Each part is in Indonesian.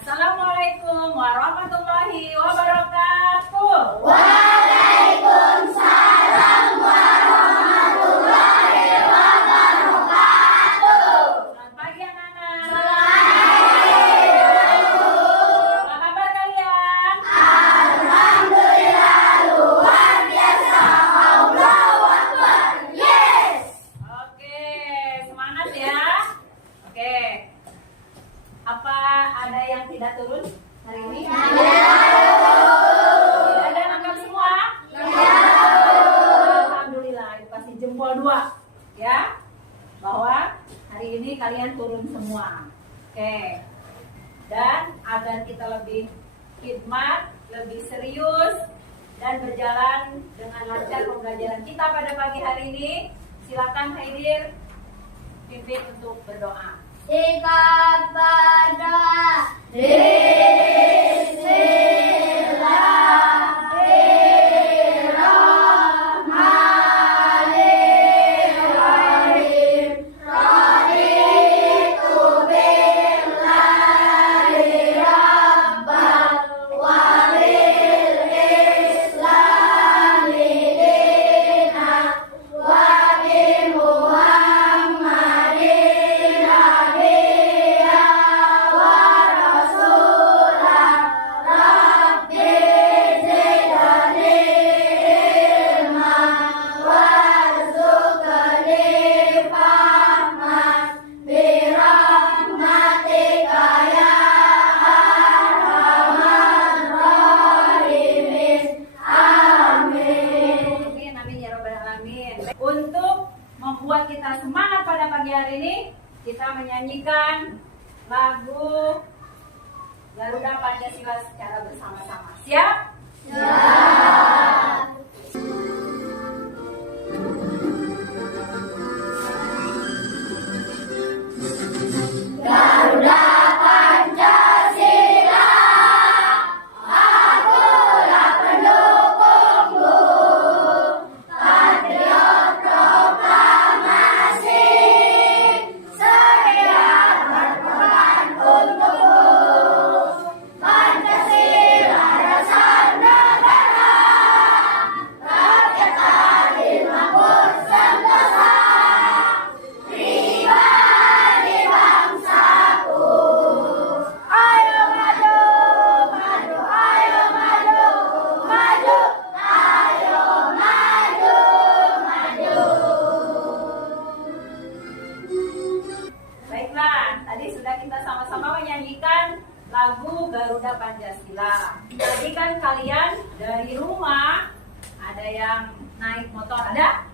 Assalamualaikum warahmatullahi wabarakatuh. Waalaikumsalam warahmatullahi wabarakatuh. Selamat pagi anak-anak. Selamat Apa kabar kalian? Alhamdulillah luar biasa. Allahu Akbar. Yes. Oke, semangat ya. Oke. Apa ada yang tidak turun hari ini? Tidak ada angkat semua? Alhamdulillah, itu kasih jempol 2 ya. Bahwa hari ini kalian turun semua. Oke. Dan agar kita lebih khidmat, lebih serius dan berjalan dengan lancar pembelajaran kita pada pagi hari ini, silakan Haidir pimpin untuk berdoa. Sikap berdoa. Bismillahirrahmanirrahim. Raditu billahi rabban wa bil islami dinan wa bi Muhammadin nabiyya wa rasulah. Rabbi zidni ilma warzuqni fahman bi rahmatika ya arhamar rahimin. Amin. Amin, amin ya robbal alamin. Untuk membuat kita semangat pada pagi hari ini, kita menyanyikan lagu Garuda Pancasila secara bersama-sama. Siap? Garuda Pancasila, akulah pendukungmu. Patriot proklamasi, setia berkorban untukmu. Pancasila dasar negara, rakyat adil makmur sentosa. Pribadi bangsaku, ayo maju, maju, ayo maju, maju, ayo maju, maju. Baiklah, tadi sudah kita sama-sama menyanyikan lagu Garuda Pancasila. Tadi kan kalian dari rumah ada yang naik motor, ada?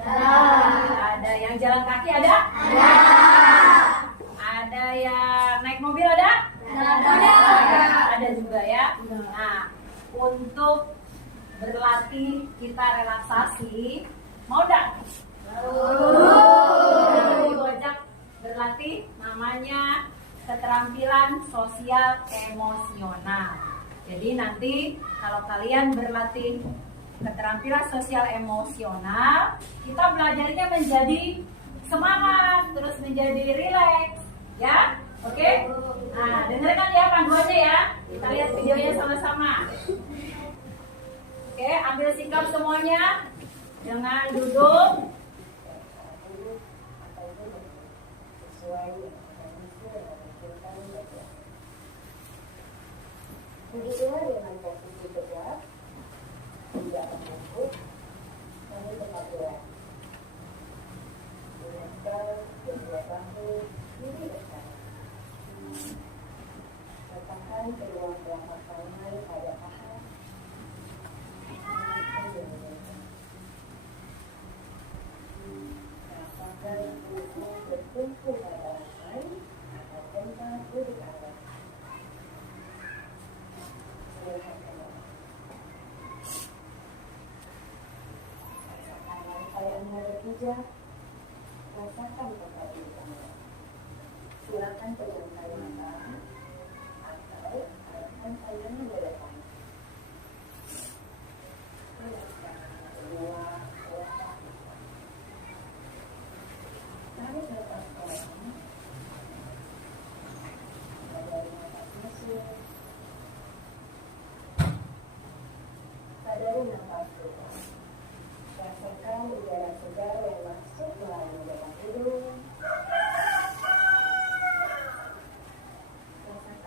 Ada yang jalan kaki, ada? Ada yang naik mobil, ada? Ada juga ya. Nah, untuk berlatih kita relaksasi, mau enggak? Ibu ajak berlatih, namanya keterampilan sosial emosional. Jadi nanti kalau kalian berlatih keterampilan sosial emosional, kita belajarnya menjadi semangat, terus menjadi rileks, ya. Oke? Nah, dengarkan ya panduannya ya. Kita lihat videonya sama-sama. Oke, ambil sikap semuanya dengan duduk. Begitulah dengan posisi tegak, tidak mengangguk, namun tetap berat. Menempel kedua bahu, kiri depan. Letakkan kedua telapak tangan pada paha. Rasakan tubuh bertumpu pada lantai atau tempat duduk Anda. Rasakan lantai Anda berpijak. Rasakan tempat duduk Anda. Silakan pejamkan mata atau arahkan pandangan ke depan. Kedua, tarik nafas dalam. Dari nafas masuk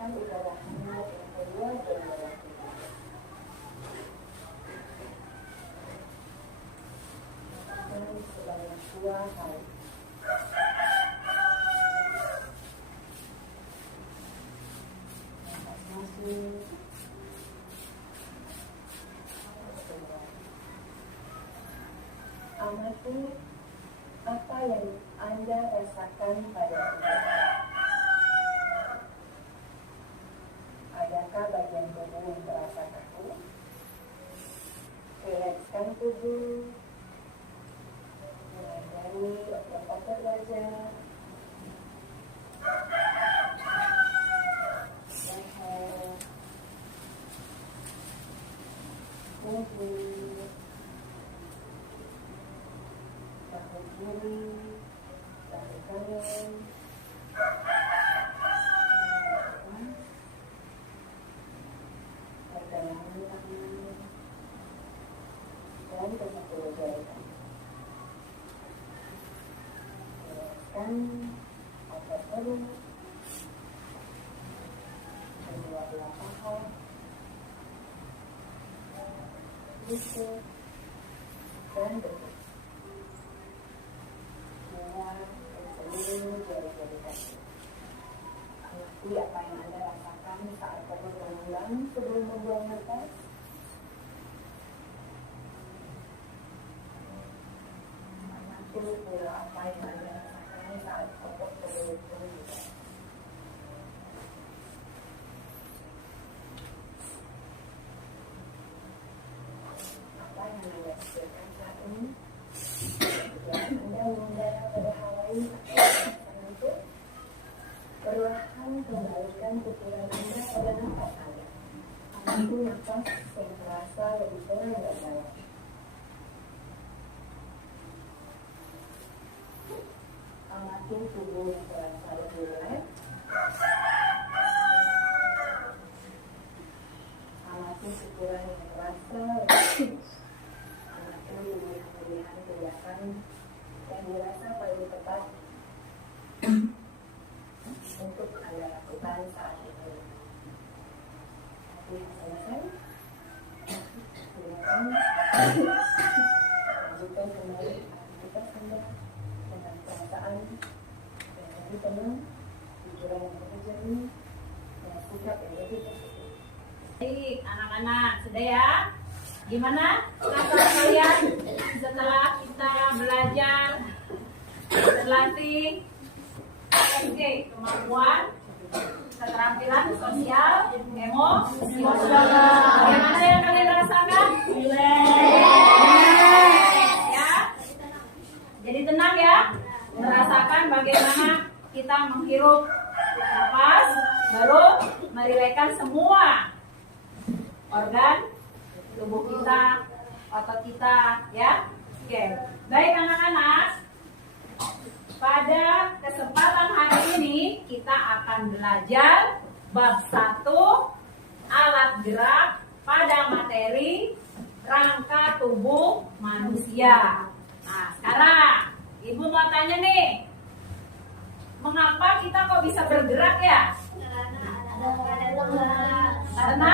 Keluarkan udara hangat yang keluar dari dalam tubuh. Dan sebanyak 2 kali. Nafas masuk. Keluar. Amati apa yang Anda rasakan pada tubuh. Adakah bagian tubuh yang terasa kaku? Rilekskan tubuh. Mulai dari otot wajah, leher, tubuh, bahu kiri, bahu kanan, pergelangan tangan, dan ke-10 jari kaki. Rilekskan otot perut, kedua belah paha, lutut, dan berikut. Mulai ke seluruh jari-jari kaki. Amati apa yang Anda rasakan saat perut berulang sebelum membuang nafas. Amati pula apa yang Anda rasakan saat perut berulang. Apa yang Anda rasakan saat ini? Anda mengudara pada Hawaii itu perlahan kembalikan pikiran Anda pada nafas Anda. Amati nafas yang terasa lebih tenang dan dalam. Amati tubuh yang terasa lebih rileks. Amati pikiran yang terasa lebih. Amati pilihan-pilihan yang dirasa paling tepat untuk Anda lakukan saat itu. Tapi selesai, silakan lanjutkan kembali aktivitas Anda dengan perasaan yang lebih tenang, pikiran yang lebih jernih, dan sikap yang lebih positif. Baik, anak-anak, sudah ya? Gimana perasaan kalian setelah kita belajar berlatih kemampuan, keterampilan sosial, emosional? Bagaimana yang kalian rasakan? Ya, jadi tenang ya, merasakan bagaimana kita menghirup nafas, baru merilekkan semua organ tubuh kita, otot kita, ya. Oke, baik anak-anak. Pada kesempatan hari ini kita akan belajar bab 1 alat gerak pada materi rangka tubuh manusia. Nah, sekarang Ibu mau tanya nih, mengapa kita kok bisa bergerak ya? Karena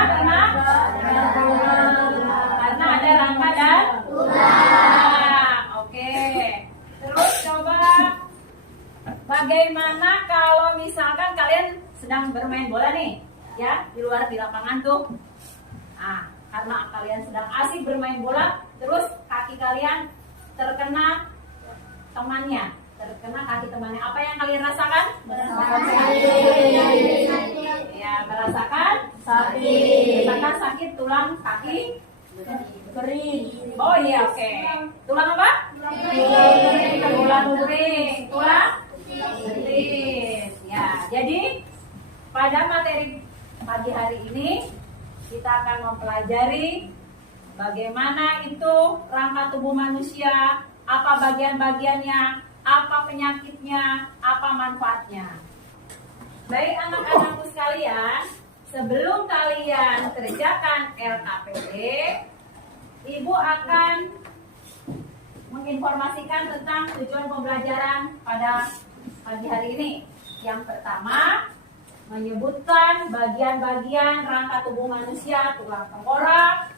ada rangka dan tulang. Oke. Terus coba bagaimana kalau misalkan kalian sedang bermain bola nih, ya, di luar di lapangan tuh. Nah, karena kalian sedang asik bermain bola, terus kaki kalian terkena temannya, apa yang kalian rasakan? Merasakan sakit. Ya, merasakan sakit. Merasakan sakit tulang kaki kering. Oh iya, oke. Tulang apa? Tulang kering. Tulang betis. Ya, jadi pada materi pagi hari ini kita akan mempelajari bagaimana itu rangka tubuh manusia, apa bagian-bagiannya, apa penyakitnya, apa manfaatnya. Baik anak-anakku sekalian, sebelum kalian kerjakan LKPD, Ibu akan menginformasikan tentang tujuan pembelajaran pada pagi hari ini. Yang pertama, menyebutkan bagian-bagian rangka tubuh manusia, tulang tengkorak,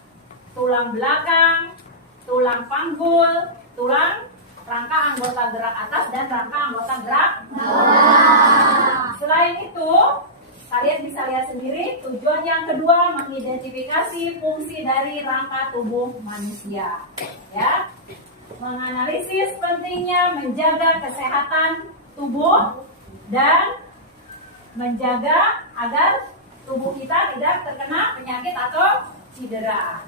tulang belakang, tulang panggul, tulang rangka anggota gerak atas dan rangka anggota gerak bawah. Selain itu, kalian bisa lihat sendiri tujuan yang kedua mengidentifikasi fungsi dari rangka tubuh manusia. Ya, menganalisis pentingnya menjaga kesehatan tubuh dan menjaga agar tubuh kita tidak terkena penyakit atau cedera.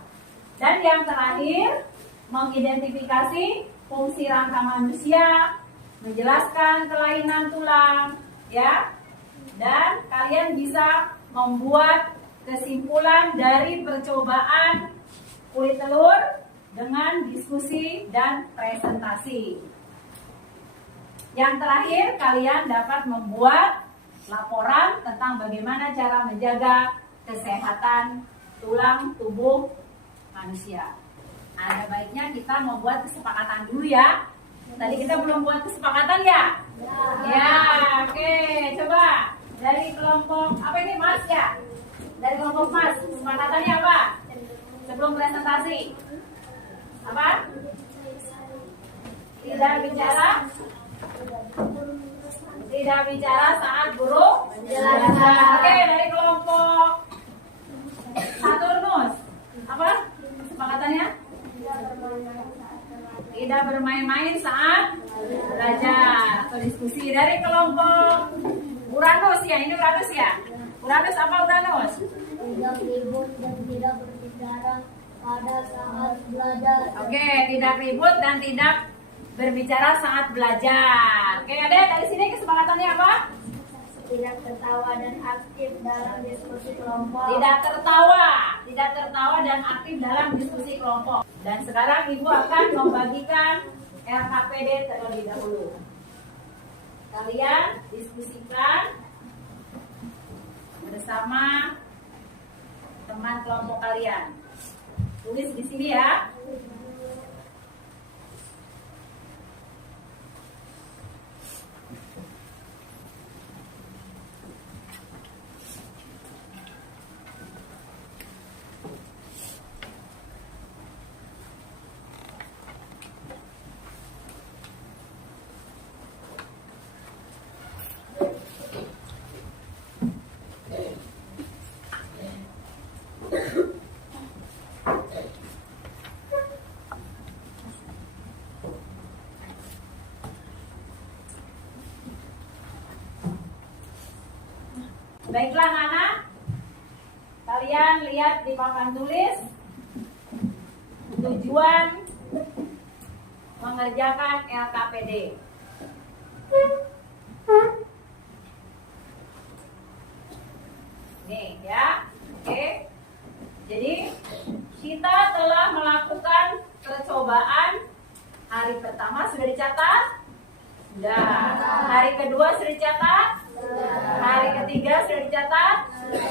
Dan yang terakhir, mengidentifikasi fungsi rangka manusia, menjelaskan kelainan tulang, ya. Dan kalian bisa membuat kesimpulan dari percobaan kulit telur dengan diskusi dan presentasi. Yang terakhir, kalian dapat membuat laporan tentang bagaimana cara menjaga kesehatan tulang tubuh manusia. Ada baiknya kita membuat kesepakatan dulu ya. Tadi kita belum buat kesepakatan ya? Ya, oke. Coba dari kelompok apa ini Mas ya? Dari kelompok Mas, kesepakatannya apa? Sebelum presentasi. Apa? Tidak bicara saat guru menjelaskan. Oke, dari kelompok Saturnus. Apa kesepakatannya? Tidak bermain-main saat belajar atau diskusi. Dari kelompok Uranus ya, ini Uranus ya. Uranus apa Uranus? Tidak ribut dan tidak berbicara pada saat belajar. Oke, tidak ribut dan tidak berbicara saat belajar. Oke, adek dari sini kesepakatannya apa? Tidak tertawa dan aktif dalam diskusi kelompok. Tidak tertawa dan aktif dalam diskusi kelompok. Dan sekarang Ibu akan membagikan LKPD terlebih dahulu. Kalian diskusikan bersama teman kelompok kalian. Tulis di sini ya. Baiklah anak, kalian lihat di papan tulis tujuan mengerjakan LKPD. Nih ya, oke. Jadi kita telah melakukan percobaan. Hari pertama sudah dicatat? Sudah. Hari kedua sudah dicatat? Hari ketiga sudah dicatat,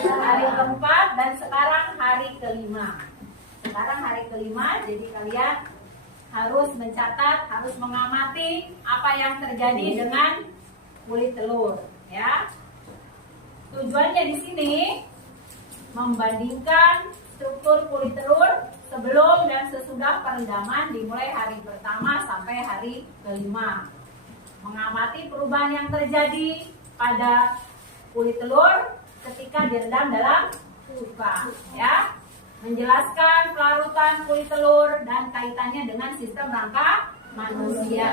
hari keempat, dan sekarang hari kelima. Sekarang hari kelima, jadi kalian harus mencatat, harus mengamati apa yang terjadi dengan kulit telur, ya. Tujuannya di sini membandingkan struktur kulit telur sebelum dan sesudah perendaman dimulai hari pertama sampai hari kelima. Mengamati perubahan yang terjadi pada kulit telur ketika direndam dalam cuka, ya. Menjelaskan pelarutan kulit telur dan kaitannya dengan sistem rangka manusia.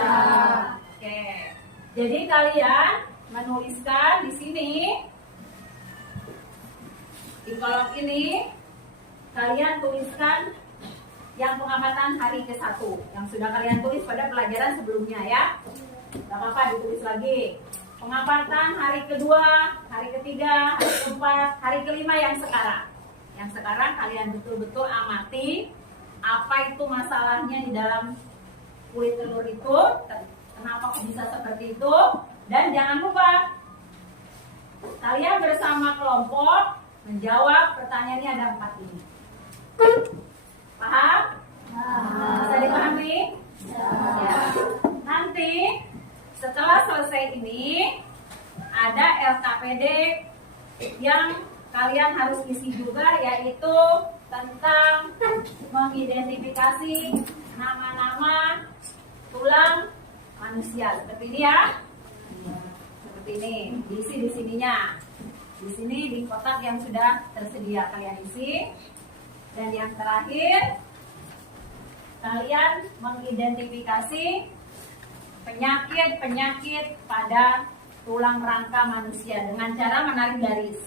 Oke. Jadi kalian menuliskan di sini di kolom ini, kalian tuliskan yang pengamatan hari ke-1 yang sudah kalian tulis pada pelajaran sebelumnya ya. Gak apa-apa ditulis lagi. Pengamatan hari kedua, hari ketiga, hari keempat, hari kelima yang sekarang. Yang sekarang kalian betul-betul amati apa itu masalahnya di dalam kulit telur itu, kenapa bisa seperti itu, dan jangan lupa kalian bersama kelompok menjawab pertanyaannya ada 4 ini. Paham? Bisa dipahami? Ya. Nanti setelah selesai ini ada LKPD yang kalian harus isi juga, yaitu tentang mengidentifikasi nama-nama tulang manusia. Seperti ini ya. Seperti ini, diisi di sininya. Di sini di kotak yang sudah tersedia kalian isi. Dan yang terakhir, kalian mengidentifikasi penyakit-penyakit pada tulang rangka manusia dengan cara menarik garis.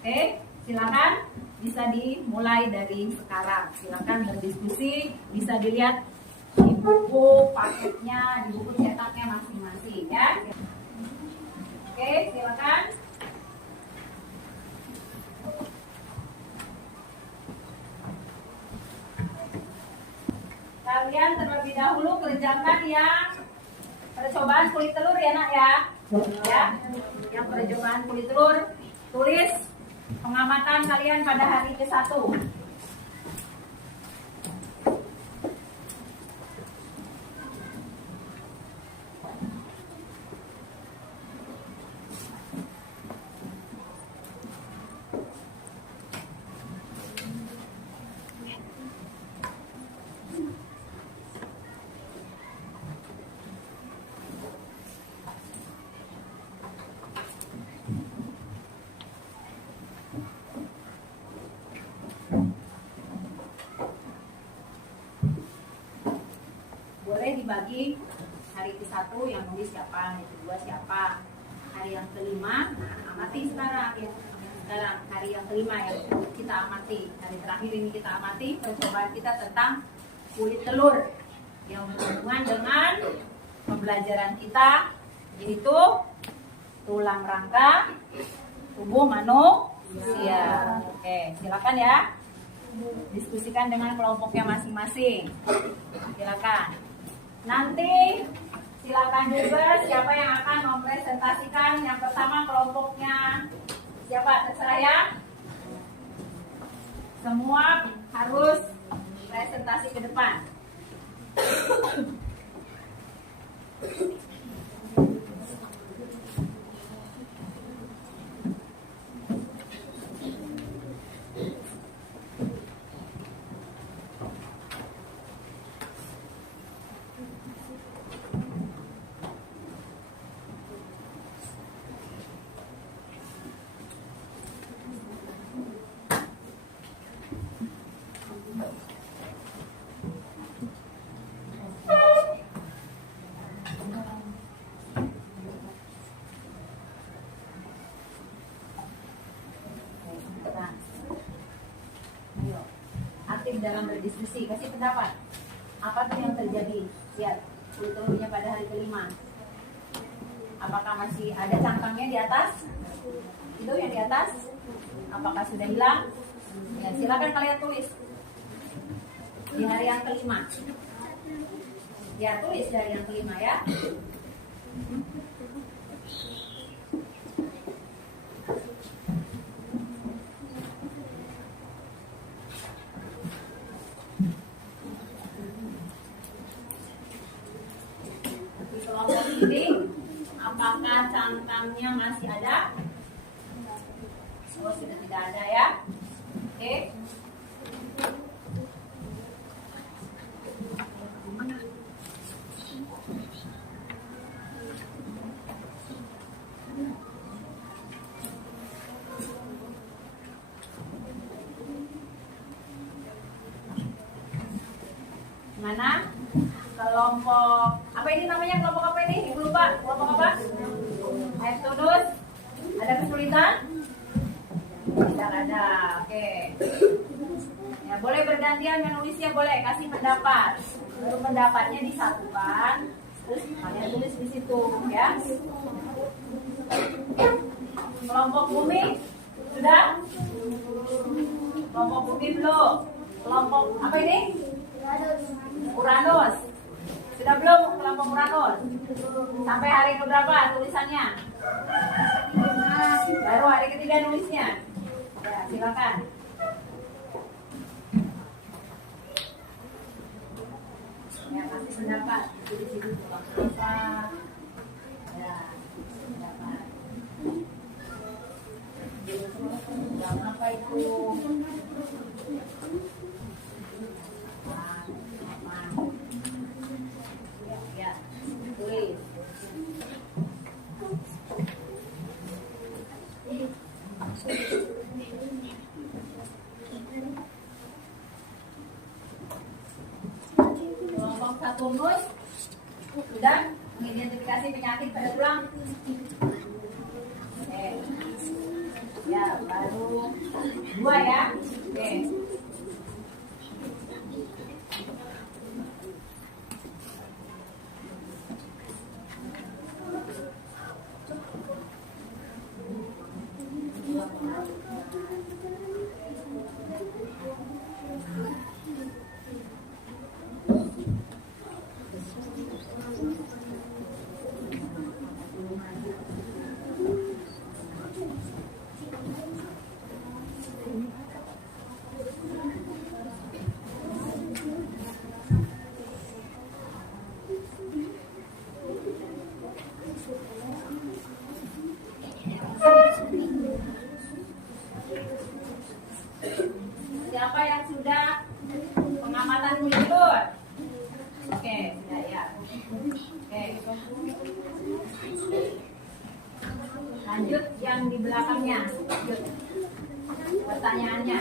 Oke, silakan bisa dimulai dari sekarang. Silakan berdiskusi, bisa dilihat di buku paketnya, di buku cetaknya masing-masing ya. Oke, silakan. Kalian terlebih dahulu kerjakan yang percobaan kulit telur ya nak ya. Ya, yang percobaan kulit telur, tulis pengamatan kalian pada hari ke-1. Boleh dibagi hari ke-1 yang nulis siapa, hari ke-2 siapa, hari yang ke-5, nah amati sekarang ya. Sekarang hari yang ke-5 yang kita amati, hari terakhir ini kita amati percobaan kita tentang kulit telur yang berhubungan dengan pembelajaran kita, yaitu tulang rangka tubuh manusia. Oke, silakan ya. Diskusikan dengan kelompoknya masing-masing. Silakan. Nanti silakan juga siapa yang akan mempresentasikan. Yang pertama kelompoknya siapa, terserah ya. Semua harus presentasi ke depan. Dalam berdiskusi, kasih pendapat. Apa tuh yang terjadi? Lihat, kulit telurnya pada hari ke-5. Apakah masih ada cangkangnya di atas? Itu yang di atas? Apakah sudah hilang? Ya, silakan kalian tulis. Di hari yang ke-5. Ya, tulis dari yang ke-5 ya. Apakah cangkangnya masih ada? Oh, sudah tidak ada ya. Oke. Mana? Kelompok apa ini namanya? Kelompok apa ini? Ibu lupa. Kelompok apa? Exodus. Ada kesulitan? Tidak ada. Oke. Ya, boleh bergantian menulisnya, boleh kasih pendapat. Baru pendapatnya disatukan. Terus kalian tulis di situ, ya. Kelompok bumi sudah? Kelompok bumi belum? Kelompok apa ini? Uranus. Sudah belum kelompok Uranus? Sampai hari keberapa tulisannya? Baru hari ketiga nulisnya. Ya, silakan. Ya, kasih pendapat. Di sini apa? Ya, pendapat. Yang apa itu? Ya, tulis. Kelompok Saturnus sudah mengidentifikasi penyakit pada tulang. Oke. Ya, baru 2 ya. Oke. Siapa yang sudah pengamatan kulit telur? Oke, sudah ya. Oke. Lanjut yang di belakangnya. Lanjut. Pertanyaannya.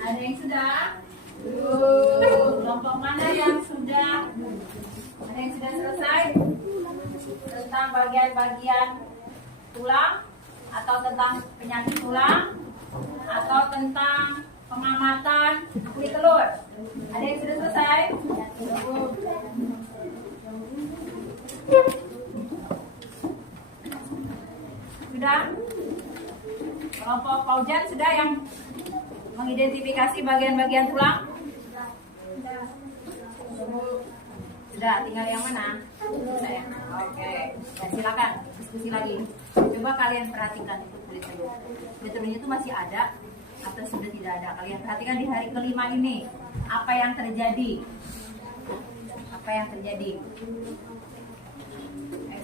Ada yang sudah? Kelompok mana yang sudah? Ada yang sudah selesai? Tentang bagian-bagian tulang? Atau tentang penyakit tulang? Atau tentang pengamatan kulit telur? Ada yang sudah selesai? Sudah? Kelompok Paujan sudah yang mengidentifikasi bagian-bagian tulang? Sudah, tinggal yang mana? Sudah ya? Oke, ya, silakan diskusi lagi. Coba kalian perhatikan itu kulit telur. Kulit telurnya itu masih ada atau sudah tidak ada? Kalian perhatikan di hari kelima ini. Apa yang terjadi? Apa yang terjadi?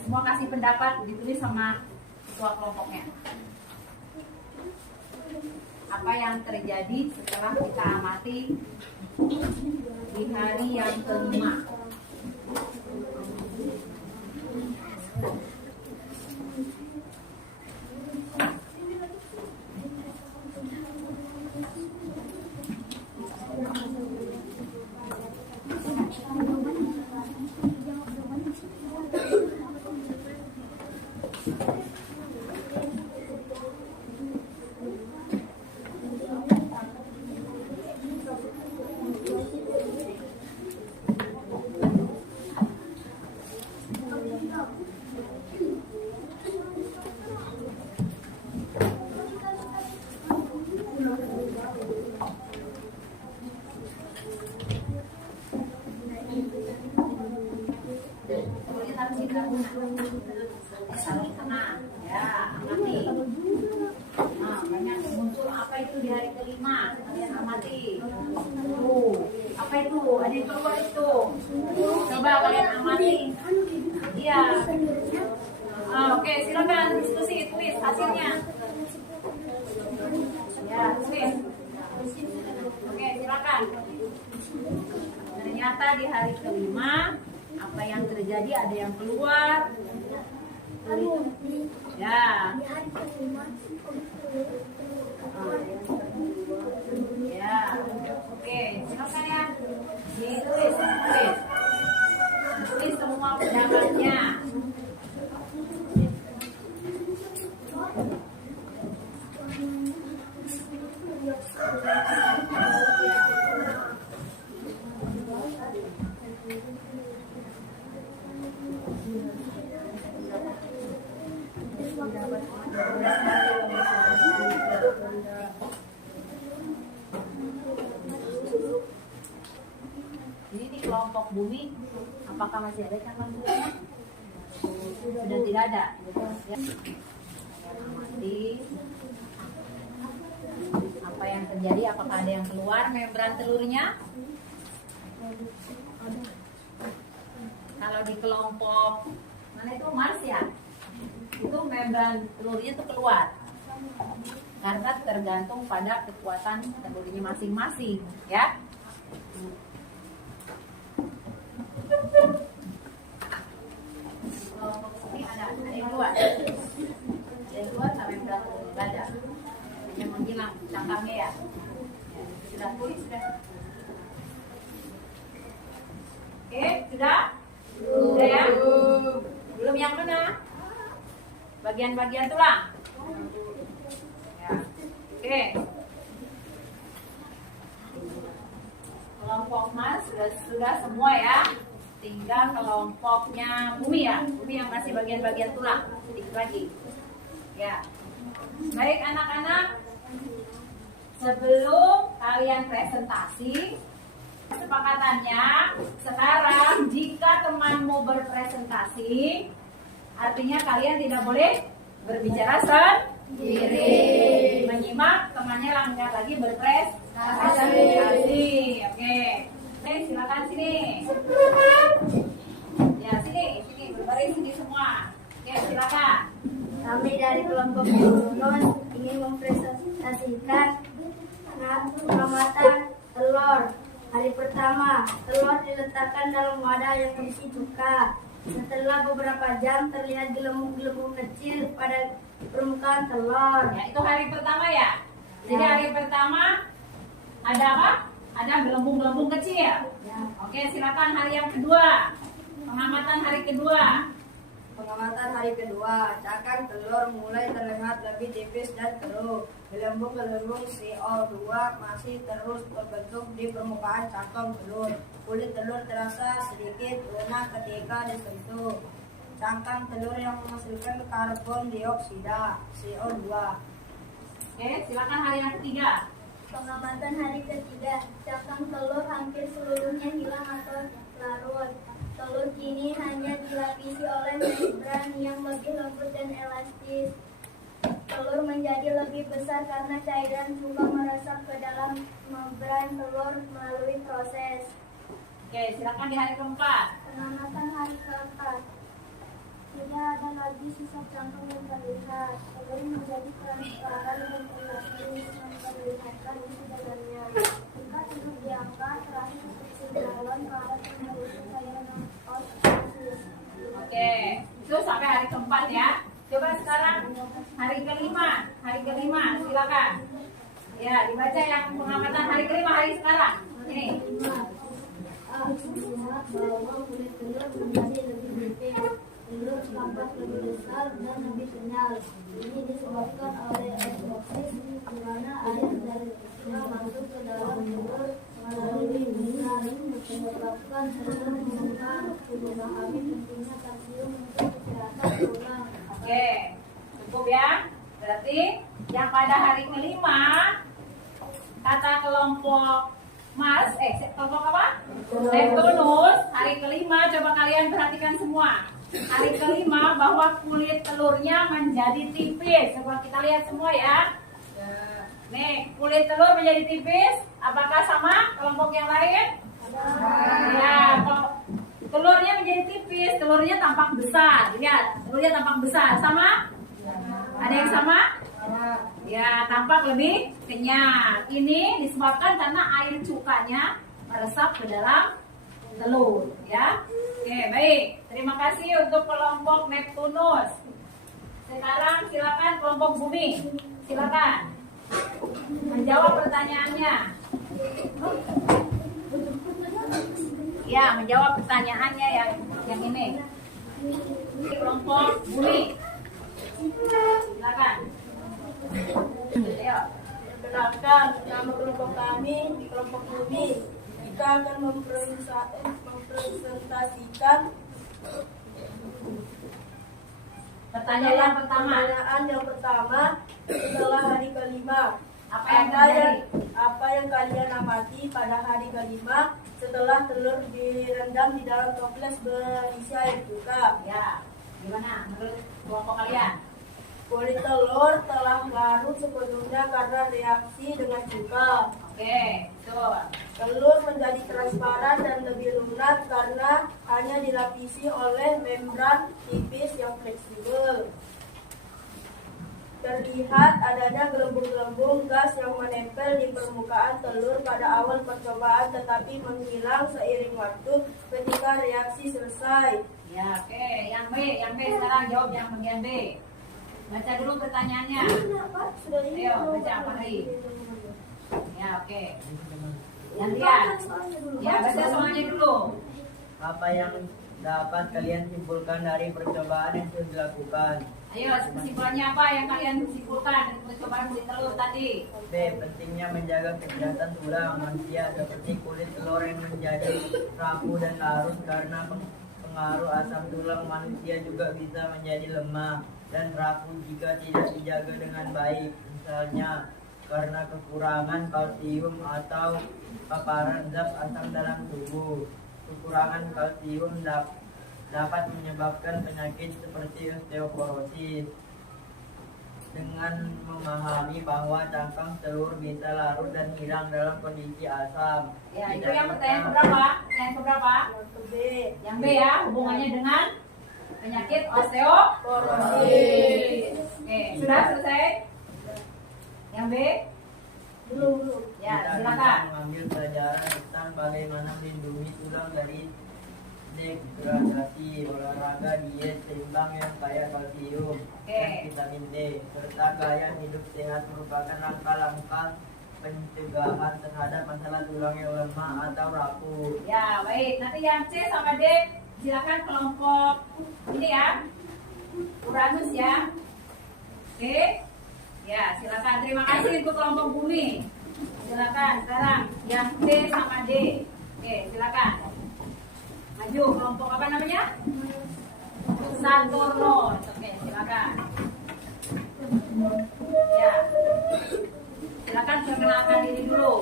Semua kasih pendapat, ditulis sama ketua kelompoknya. Apa yang terjadi setelah kita amati di hari yang kelima? saling kenal. Ya, amati. Nah, banyak muncul apa itu di hari kelima? Kalian amati. Tuh, apa itu? Ada yang keluar itu. Coba kalian amati. Iya. Oke, silakan diskusi, tulis hasilnya. Ya, tulis. Oke, silakan. Ternyata di hari kelima apa yang terjadi, ada yang keluar. Ya. Ya. Oke, silakan ya. Ditulis, tulis. Tulis semua pendapatnya. Ini di kelompok bumi, apakah masih ada cabang buminya? Sudah tidak ada. Ya. Amati apa yang terjadi, apakah ada yang keluar membran telurnya? Kalau di kelompok mana itu Mars ya, itu membran telurnya itu keluar karena tergantung pada kekuatan telurnya masing-masing, ya. Kelompok sini ada yang keluar, sampai membran telurnya nggak ada, hanya menghilang cangkangnya ya. Sudah tulis sudah. Oke, sudah? Sudah ya? Belum yang mana? Bagian-bagian tulang. Ya. Oke. Kelompok Mars sudah semua ya. Tinggal kelompoknya bumi ya. Bumi yang masih bagian-bagian tulang. Sedikit lagi. Ya. Baik anak-anak. Sebelum kalian presentasi, kesepakatannya sekarang jika teman mau berpresentasi, artinya kalian tidak boleh berbicara sendiri. Menyimak temannya lagi berpresentasi. Oke. Oke, silakan sini. Ya, sini berbaris sini semua. Oke, silakan. Kami dari kelompok Yunus ingin mempresentasikan pengamatan telur. Hari pertama, telur diletakkan dalam wadah yang berisi cuka. Setelah beberapa jam terlihat gelembung-gelembung kecil pada permukaan telur. Ya, itu hari pertama ya. Jadi hari pertama ada apa? Ada gelembung-gelembung kecil. Ya. Oke, silakan hari yang kedua. Pengamatan hari kedua. Pengamatan hari kedua, cakang telur mulai terlihat lebih tipis dan keruh. Gelembung-gelembung CO2 masih terus terbentuk di permukaan cangkang telur. Kulit telur terasa sedikit lunak ketika disentuh. Cangkang telur yang menghasilkan karbon dioksida CO2. Oke, silakan hari yang ketiga. Pengamatan hari ketiga, cangkang telur hampir seluruhnya hilang atau larut. Telur kini hanya dilapisi oleh membran yang lebih lembut dan elastis. Telur menjadi lebih besar karena cairan cuka meresap ke dalam membran telur melalui proses. Oke, silakan di hari keempat. Pengamatan hari keempat. Tidak ada lagi sisa cangkang yang terlihat. Telur menjadi transparan dan elastis memperlihatkan isi dalamnya. Jika telur diangkat, terakhir seperti dalam pada penurunan cairan otomatis. Oke, itu sampai hari keempat ya. Coba sekarang hari kelima. Hari kelima, silakan. Ya, dibaca yang pengamatan hari kelima hari sekarang. Ini. Melihat bahwa kulit telur menjadi lebih tipis, telur tampak lebih besar dan lebih kenyal. Ini disebabkan oleh osmosis, di mana air dari telur masuk ke dalam telur melalui membran, menyebabkan telur membengkak. Memahami pentingnya kalsium untuk kesehatan tulang. Oke, cukup ya. Berarti yang pada hari kelima kata kelompok kelompok apa? Neptunus hari kelima, coba kalian perhatikan semua. hari kelima bahwa kulit telurnya menjadi tipis. Coba kita lihat semua ya. Nih, kulit telur menjadi tipis. Apakah sama kelompok yang lain? Ya, kalau telurnya menjadi tipis, telurnya tampak besar. Lihat, telurnya tampak besar. Sama? Ada yang sama? Ya, tampak lebih kenyal. Ini disebabkan karena air cukanya meresap ke dalam telur, ya. Oke, baik. Terima kasih untuk kelompok Neptunus. Sekarang silakan kelompok Bumi. Silakan menjawab pertanyaannya. Ya, menjawab pertanyaannya yang ini. Kelompok Bumi. Silakan. Ayo. Perkenalkan, nama kelompok kami di kelompok Bumi. Kita akan mempresentasikan Pertanyaan yang pertama. Pertanyaan yang pertama setelah hari kelima. Apa yang kalian amati pada hari kelima setelah telur direndam di dalam toples berisi air cuka? Ya, gimana menurut kelompok kalian? Kulit telur telah larut sepenuhnya karena reaksi dengan cuka. Oke, betul. Telur menjadi transparan dan lebih lunak karena hanya dilapisi oleh membran tipis yang fleksibel. Terlihat adanya gelembung-gelembung gas yang menempel di permukaan telur pada awal percobaan tetapi menghilang seiring waktu ketika reaksi selesai. Ya, oke. Yang B sekarang jawab yang bagian B. Baca dulu pertanyaannya. Ayo, baca Fahri. Ya, oke. Gantian. Ya, baca semuanya dulu. Apa yang dapat kalian simpulkan dari percobaan yang sudah dilakukan? Ayo, kesimpulannya apa yang kalian simpulkan dari percobaan kulit telur tadi? B. Pentingnya menjaga kesehatan tulang manusia seperti kulit telur yang menjadi rapuh dan larut karena pengaruh asam tulang manusia juga bisa menjadi lemah dan rapuh jika tidak dijaga dengan baik, misalnya karena kekurangan kalsium atau paparan zat asam dalam tubuh. Kekurangan kalsium dapat menyebabkan penyakit seperti osteoporosis. Dengan memahami bahwa cangkang telur bisa larut dan hilang dalam kondisi asam. Ya, itu yang pertanyaan keberapa? Pertanyaan keberapa? B. Yang B ya, hubungannya dengan penyakit osteoporosis. Oke, sudah selesai? Yang B? Belum. Ya, Kita silakan. bisa mengambil pelajaran tentang bagaimana melindungi tulang dari degradasi, olahraga, diet seimbang yang kaya kalsium dan vitamin D, serta gaya hidup sehat merupakan langkah-langkah pencegahan terhadap masalah tulang yang lemah atau rapuh. Ya, baik. Nanti yang C sama D silakan kelompok ini ya. Uranus ya. Oke. Ya, silakan. Terima kasih untuk kelompok Bumi. Silakan sekarang yang C sama D. Oke, silakan. Maju kelompok apa namanya? Saturnus. Oke, silakan. Ya. Silakan perkenalkan diri dulu.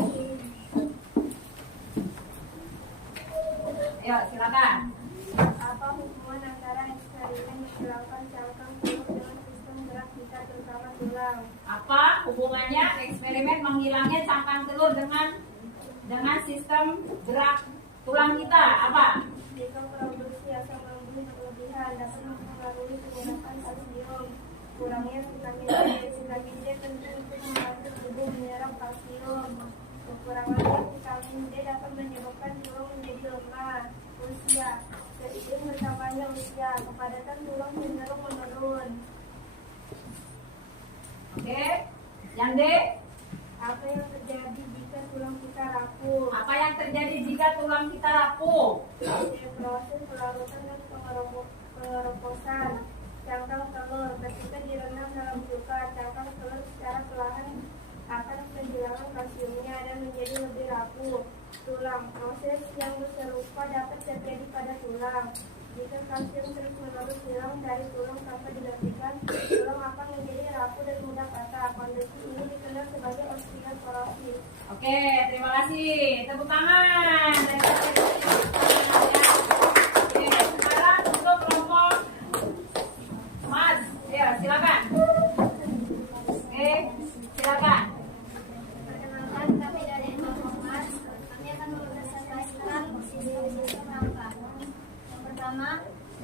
Ya, silakan. Apa hubungan antara eksperimen yang dilakukan cangkang telur dengan sistem gerak kita terutama tulang? Apa hubungannya eksperimen menghilangnya cangkang telur dengan sistem gerak tulang kita? Apa? Jika produksi asam lambung berlebihan dapat mempengaruhi penggunaan kalsium. Kurangnya vitamin D. Vitamin D penting untuk membantu tubuh menyerap kalsium. Kekurangannya vitamin D dapat menyebabkan tulang menjadi lemah. Usia. Seiring bertambahnya usia, kepadatan tulang cenderung menurun. Oke. Yang D? Apa yang terjadi jika tulang kita rapuh? Apa yang terjadi jika tulang kita rapuh? Proses pelarutan dan pengeroposan cangkang telur. Ketika direndam dalam cuka, cangkang telur secara perlahan akan kehilangan kalsiumnya dan menjadi lebih rapuh. Tulang. Proses yang serupa dapat terjadi pada tulang. Jika kalsium terus-menerus hilang dari tulang tanpa digantikan, tulang akan menjadi rapuh dan mudah patah. Kondisi ini dikenal sebagai osteoporosis. Oke, terima kasih. Tepuk tangan. Oke, sekarang untuk kelompok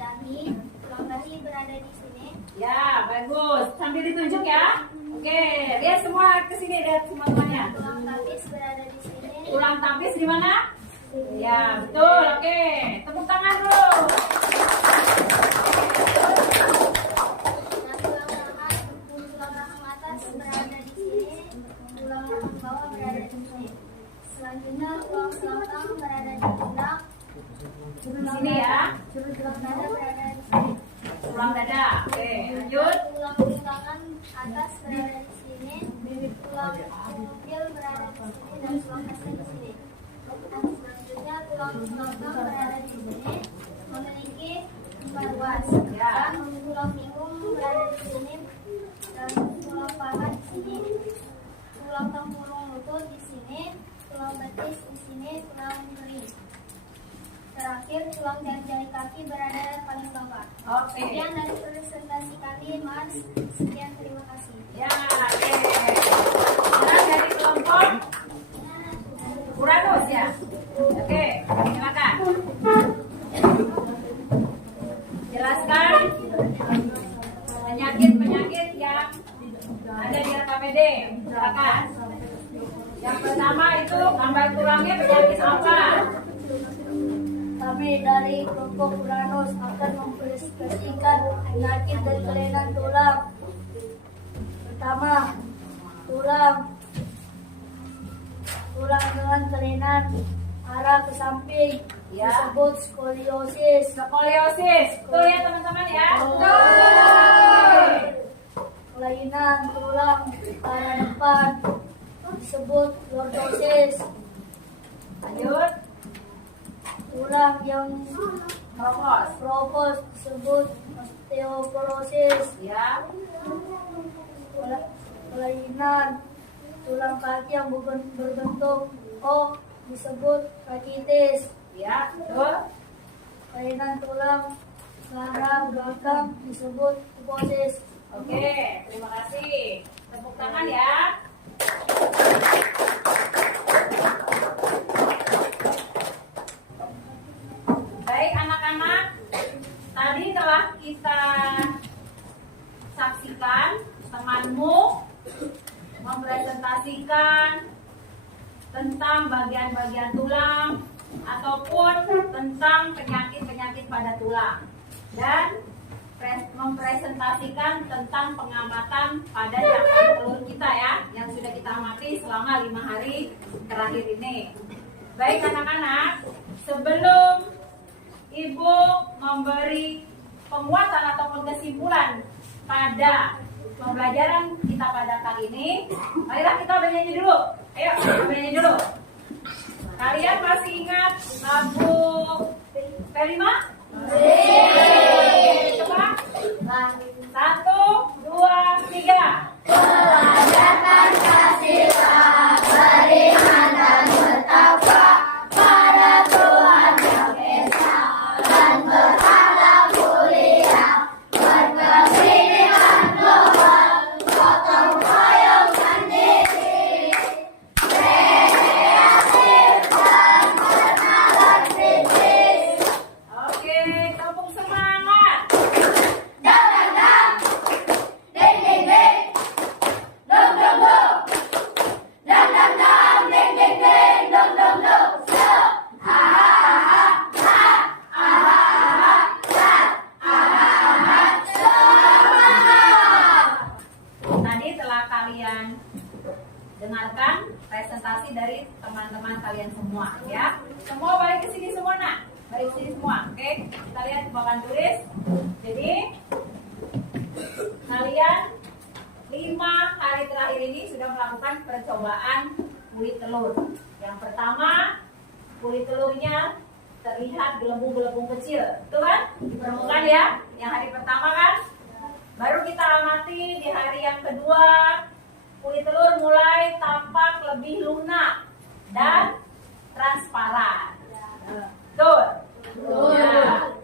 dahi. Tulang dahi berada di sini. Ya, bagus. Sambil ditunjuk ya. Oke, lihat semua ke sini, lihat semua temannya. Tulang tapis berada di sini. Tulang tapis di mana? Ya, betul. Oke, tepuk tangan dulu. Nah, tulang rahang atas berada di sini. Tulang rahang bawah berada di sini. Selanjutnya tulang selangkang berada di pundak. Di sini ya. Tulang dada berada di sini. Tulang dada. Oke, lanjut. Tulang pinggangan atas berada di sini. Tulang cukil berada di sini dan tulang kasta di sini. Dan selanjutnya tulang selangkang berada di sini, memiliki 4 ruas. Ya. Dan tulang pinggung berada di sini dan tulang paha di sini. Tulang tempurung lutut di sini, tulang betis di sini, tulang kering. Terakhir, tulang jari-jari kaki berada paling bawah. Oke. Sekian dari presentasi kami, Mas. Sekian, terima kasih. Ya, oke. Sekarang dari kelompok Uranus ya. Oke, silakan. Jelaskan penyakit-penyakit yang ada di RKPD. Silakan. Yang pertama itu gambar tulangnya penyakit apa? Kami dari kelompok Uranus akan mempresentasikan penyakit dan kelainan tulang. Pertama, tulang dengan kelainan arah ke samping Ya. disebut skoliosis. Skoliosis. Betul ya teman-teman ya? Betul. Kelainan tulang arah depan disebut lordosis. Lanjut. Tulang yang Propos. disebut osteoporosis. Ya. Kelainan tulang kaki yang berbentuk O disebut rakitis. Ya, betul. Kelainan tulang arah belakang disebut hiposis. Oke, terima kasih. Tepuk tangan ya. Baik anak-anak, tadi telah kita saksikan temanmu mempresentasikan tentang bagian-bagian tulang ataupun tentang penyakit-penyakit pada tulang dan mempresentasikan tentang pengamatan pada cangkang telur kita ya yang sudah kita amati selama 5 hari terakhir ini. Baik anak-anak, sebelum Ibu memberi penguatan ataupun kesimpulan pada pembelajaran kita pada kali ini, marilah kita bernyanyi dulu. Ayo, kita bernyanyi dulu. Kalian masih ingat lagu P5? Coba. 1, 2, 3. Pelajarkan kasihlah, beriman dan bertakwa pada Tuhan yang Esa dan berakhlak mulia, berkasih dengan Tuhan, gotong royong sendiri, kreatif dan bernalar kritis. Oke, tepuk semangat. Dang dang dang, ding ding ding, dong dong dong, dang dang dang, ding ding ding, dong dong dong. So, ha ha ha ha, ha ha ha ha, ha ha ha, semangat. Tadi telah kalian dengarkan presentasi dari teman-teman kalian semua ya. Semua balik ke sini semua nak. Balik ke sini semua. Oke, kita lihat di papan tulis. Jadi kalian 5 hari terakhir ini sudah melakukan percobaan kulit telur. Yang pertama, kulit telurnya terlihat gelembung-gelembung kecil. Betul kan? Di permukaan ya. Yang hari pertama kan? Baru kita amati di hari yang kedua, kulit telur mulai tampak lebih lunak dan transparan. Betul? Ya.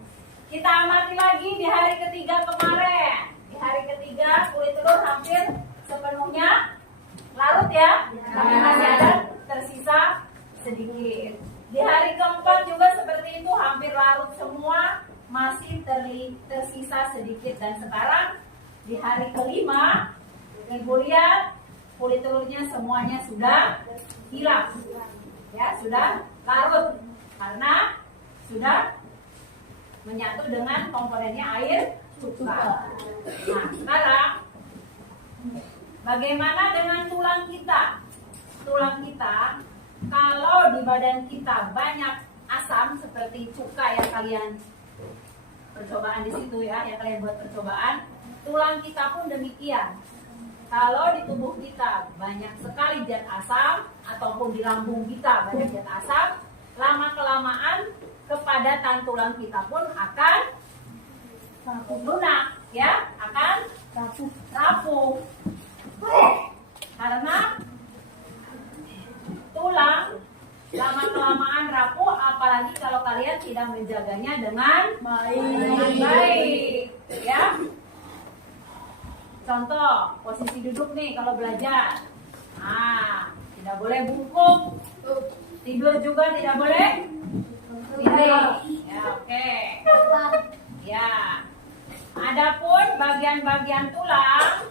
Kita amati lagi di hari ketiga kemarin. Di hari ketiga kulit telur hampir sepenuhnya larut ya. Tapi masih ada tersisa sedikit. Di hari keempat juga seperti itu, hampir larut semua masih tersisa sedikit. Dan sekarang di hari kelima, Ibu lihat kulit telurnya semuanya sudah hilang, ya, sudah larut karena sudah menyatu dengan komponennya air cuka. Nah, sekarang bagaimana dengan tulang kita? Tulang kita, kalau di badan kita banyak asam seperti cuka yang kalian percobaan di situ ya, yang kalian buat percobaan, tulang kita pun demikian. Kalau di tubuh kita banyak sekali zat asam ataupun di lambung kita banyak zat asam, lama-kelamaan kepadatan tulang kita pun akan lunak, ya, akan rapuh. Karena tulang lama-kelamaan rapuh, apalagi kalau kalian tidak menjaganya dengan baik, ya. Contoh, posisi duduk nih kalau belajar. Nah, tidak boleh bungkuk. Tidur juga tidak boleh miring. Ya, oke. Ya. Adapun bagian-bagian tulang,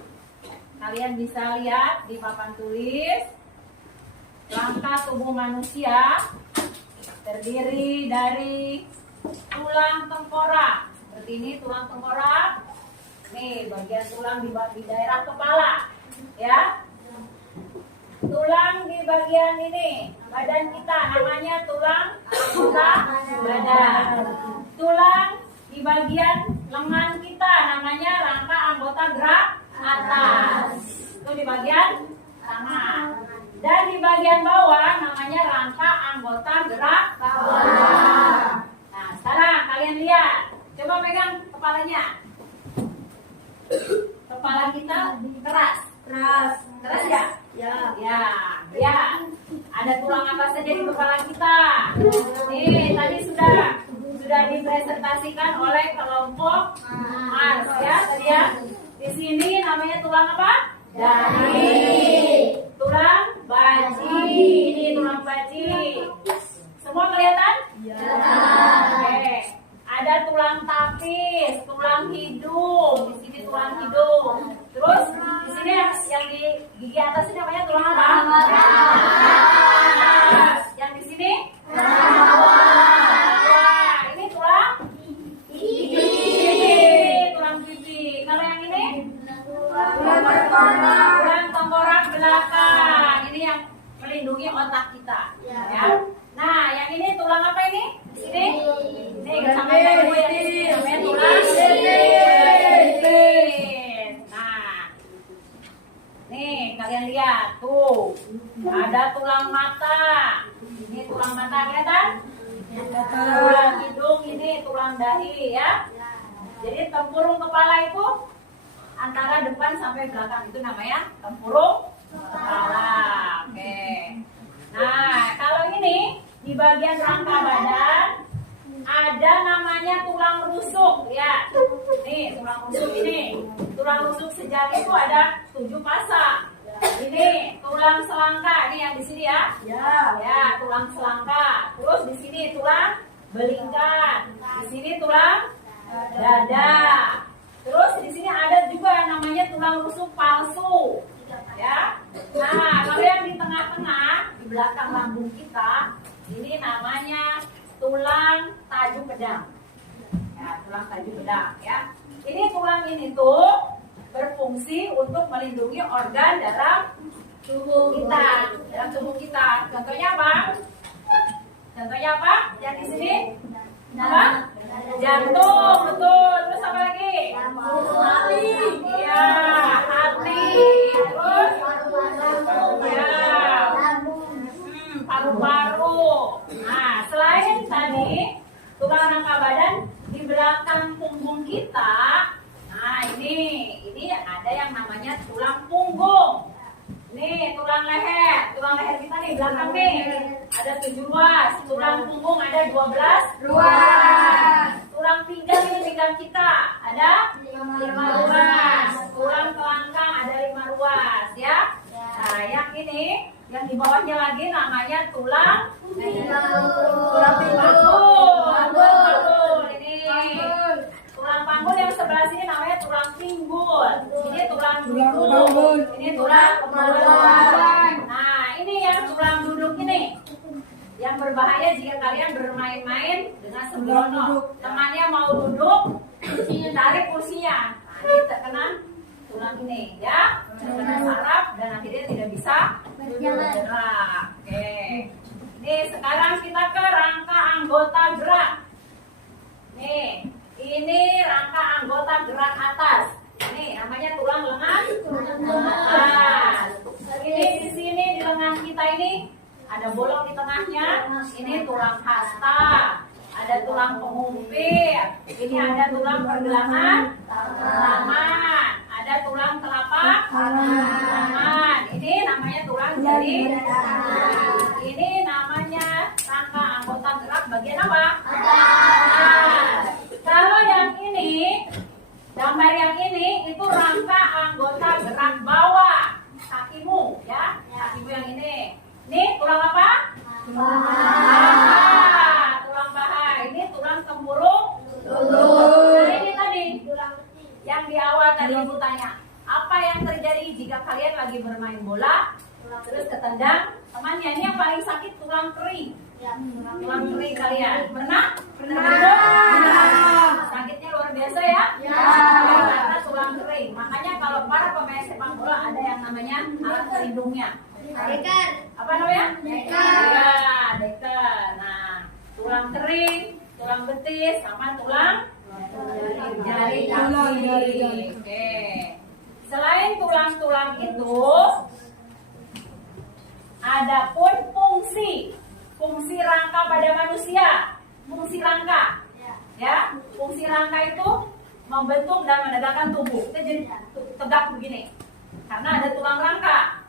kalian bisa lihat di papan tulis. Rangka tubuh manusia terdiri dari tulang tengkorak. Seperti ini tulang tengkorak. Nih, bagian tulang di daerah kepala, ya. Tulang di bagian ini, badan kita namanya tulang anggota badan. Tulang di bagian lengan kita namanya rangka anggota gerak atas. Itu di bagian tangan. Dan di bagian bawah namanya rangka anggota gerak bawah. Nah, sekarang kalian lihat, coba pegang kepalanya. Kepala kita keras ya? Ya. Ada tulang apa saja di kepala kita? Nih, tadi sudah dipresentasikan oleh kelompok Mars ya, tadi ya. Di sini namanya tulang apa? Jari. Tulang baji. Ini tulang baji. Semua kelihatan? Ya. Oke. Ada tulang tapis, tulang hidung, di sini tulang hidung. Terus di sini yang di gigi atas ini namanya tulang apa? Yang di sini? Wah, ini tulang gigi. Tulang gigi. Kalau yang ini? Tulang tengkorak belakang. Ini yang melindungi otak kita. Ya. Nah, yang ini tulang apa ini? Di sini? Nih, sama-sama yang ini namanya tulang siripes. Nah, nih kalian lihat tuh, ada tulang mata. Ini tulang mata kelihatan? Tulang hidung ini tulang dahi ya. Jadi tempurung kepala itu antara depan sampai belakang itu namanya tempurung kepala. Oke. Nah, kalau ini di bagian rangka badan ada namanya tulang rusuk ya. Nih tulang rusuk ini. Tulang rusuk sejati itu ada 7 pasang. Ini tulang selangka, ini yang di sini ya. Ya, tulang selangka. Terus di sini tulang belingkat. Di sini tulang dada. Terus di sini ada juga namanya tulang rusuk palsu. Ya. Nah, kalau yang di tengah-tengah, di belakang lambung kita, ini namanya tulang taju pedang. Ya, tulang taju pedang ya. Ini tulang ini tuh berfungsi untuk melindungi organ dalam tubuh kita. Contohnya apa? Yang di sini? Apa? Jantung, betul. Terus apa lagi? Hati. Iya, hati. Terus? Ya. Paru-paru. Nah, selain tadi tulang rangka badan di belakang punggung kita, nah ini ada yang namanya tulang punggung. Nih tulang leher kita nih belakang nih ada 7 ruas, tulang punggung ada 12 ruas. Tulang pinggang ini pinggang kita ada 5 ruas, tulang kelangkang ada 5 ruas ya. Nah yang ini yang di bawahnya lagi namanya tulang pinggul. Ini sebelah sini namanya tulang pinggul. Ini tulang duduk. Ini tulang kemaluan. Nah, ini yang tulang duduk ini. Yang berbahaya jika kalian bermain-main dengan sembrono. Temannya mau duduk, tarik kursinya. Nah, ini terkena tulang ini, ya. Terkena saraf dan akhirnya tidak bisa bergerak. Oke. Nih, sekarang kita ke rangka anggota gerak. Nih, ini rangka anggota gerak atas. Nih, namanya tulang lengan atas. Ini di sini di lengan kita ini ada bolong di tengahnya. Ini tulang hasta. Ada tulang pengumpit. Ini ada tulang pergelangan tangan. Ada tulang telapak tangan. Ini namanya tulang jari. Ini namanya rangka anggota gerak bagian apa? Atas. Kalau yang ini, gambar yang ini itu rangka anggota gerak bawah. Kakimu, ya. Kakimu yang ini. Ini tulang apa? Paha. Tulang paha. Ini tulang tempurung. Nah, ini tadi yang di awal tadi ibu tanya, apa yang terjadi jika kalian lagi bermain bola terus ketendang temannya? Ini yang paling sakit tulang kering. Tulang kering kalian pernah? Sakitnya luar biasa ya? Karena tulang kering. Makanya kalau para pemain sepak bola ada yang namanya alat pelindungnya. Apa namanya? Deker. Nah, tulang kering, tulang betis, sama tulang jari kaki. Oke. Selain tulang-tulang itu, ada pun fungsi rangka pada manusia. Fungsi rangka, ya. Fungsi rangka itu membentuk dan menegakkan tubuh. Kita jadi tegak begini, karena ada tulang rangka.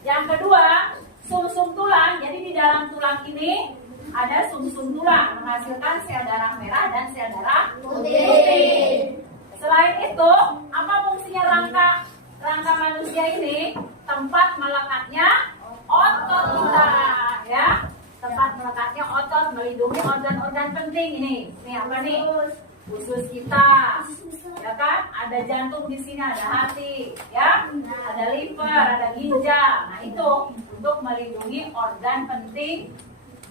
Yang kedua, sumsum tulang. Jadi di dalam tulang ini ada sumsum tulang menghasilkan sel darah merah dan sel darah putih. Selain itu, apa fungsinya rangka manusia ini? Tempat melekatnya otot kita, ya. Tempat melekatnya otot, melindungi organ-organ penting ini. Ini apa nih? Usus kita, ya kan? Ada jantung di sini, ada hati, ya. Ada liver, ada ginjal. Nah, itu untuk melindungi organ penting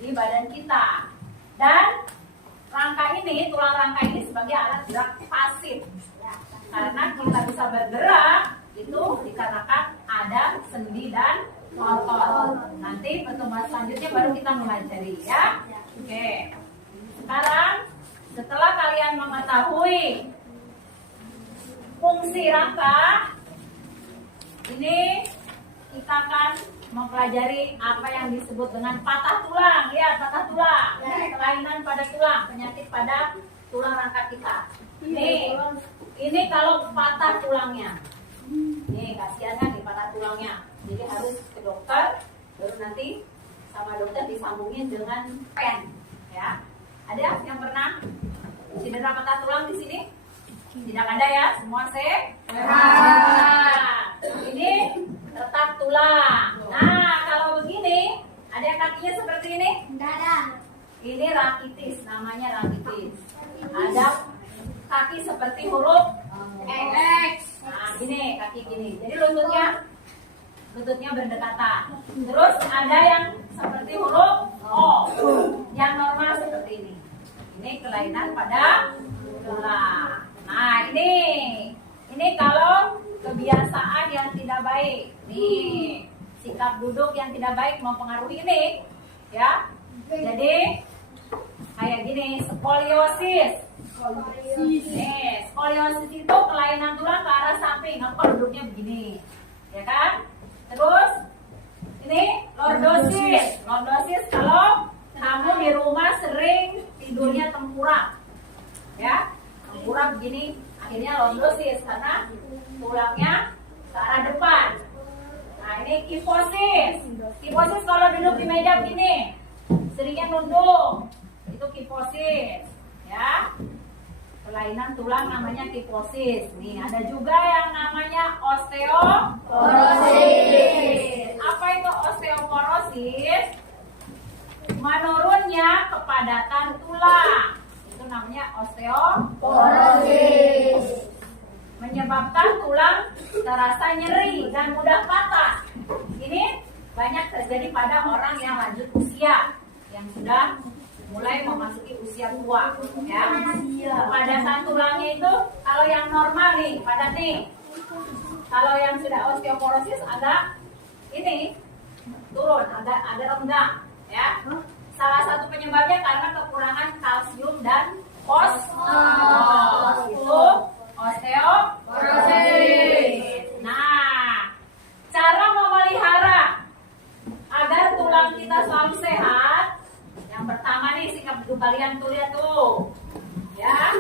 di badan kita. Dan tulang rangka ini sebagai alat gerak pasif. Karena kita bisa bergerak itu dikarenakan ada sendi dan otot. Nanti pertemuan selanjutnya baru kita mempelajari, ya. Oke. Sekarang setelah kalian mengetahui fungsi rangka, ini kita akan mempelajari apa yang disebut dengan patah tulang. Lihat, patah tulang, kelainan pada tulang, penyakit pada tulang rangka kita. Ini kalau patah tulangnya, nih kasihannya di patah tulangnya, jadi harus ke dokter, baru nanti sama dokter disambungin dengan pen, ya. Ada yang pernah cedera patah tulang di sini? Tidak ada ya, semua sehat. Ini retak tulang. Nah, kalau begini, ada yang kakinya seperti ini? Tidak ada. Ini rakitis, namanya rakitis. Ada kaki seperti huruf X. Nah, gini, kaki gini. Jadi lututnya berdekatan. Terus ada yang seperti huruf O, yang normal seperti ini. Ini kelainan pada tulang. Nah, ini kalau kebiasaan yang tidak baik. Nih, sikap duduk yang tidak baik mempengaruhi ini, ya. Jadi kayak gini, skoliosis. Nih, skoliosis itu kelainan tulang ke arah samping. Apa duduknya begini, ya kan? Terus ini lordosis. Lordosis kalau kamu di rumah sering tidurnya tengkurap, ya, tengkurap begini, akhirnya lordosis karena tulangnya ke arah depan. Nah, ini kifosis. Kifosis kalau duduk di meja begini, seringnya nunduk, itu kifosis, ya. Kelainan tulang namanya kifosis. Nih, ada juga yang namanya osteoporosis. Apa itu osteoporosis? Menurunnya kepadatan tulang. Itu namanya osteoporosis. tulang terasa nyeri dan mudah patah. Ini banyak terjadi pada orang yang lanjut usia, yang sudah mulai memasuki usia tua, ya. Kepadatan tulangnya itu kalau yang normal nih, padat nih. Kalau yang sudah osteoporosis agak ini turun, agak renggang, ya. Salah satu penyebabnya karena kekurangan kalsium dan fosfor. Itu osteoporosis. Nah, cara memelihara agar tulang kita selalu sehat. Yang pertama nih, sikap duduk kalian tuh lihat tuh, ya.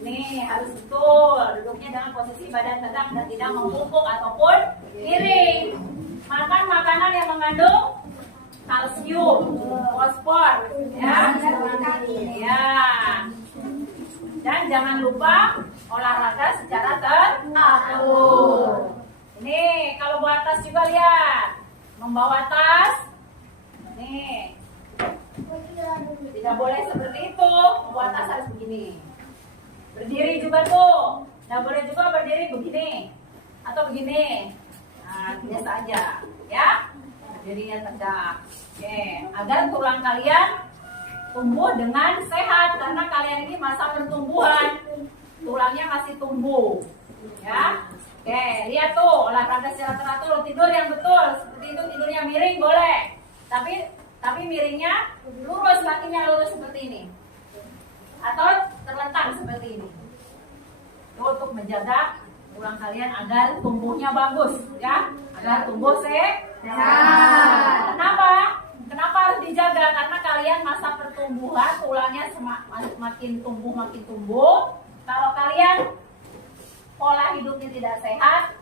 Ini harus betul, duduknya dalam posisi badan tegak dan tidak membungkuk ataupun miring. Makan makanan yang mengandung kalsium, fosfor, ya. Dan jangan lupa olahraga secara teratur. Ini kalau bawa tas juga lihat, membawa tas, nih, tidak boleh seperti itu. Membawa tas harus begini. Berdiri juga tuh, tidak boleh juga berdiri begini atau begini. Nah, biasa aja, ya. Dirinya tegak. Oke, agar tulang kalian tumbuh dengan sehat karena kalian ini masa pertumbuhan, tulangnya masih tumbuh, ya. Oke, lihat tuh, olahraga secara teratur, tidur yang betul, seperti itu. Tidurnya miring boleh, tapi miringnya lurus, kakinya lurus seperti ini, atau terlentang seperti ini. Itu untuk menjaga tulang kalian agar tumbuhnya bagus, ya, agar tumbuh sehat. Kenapa harus dijaga? Karena kalian masa pertumbuhan, tulangnya makin tumbuh. Kalau kalian pola hidupnya tidak sehat,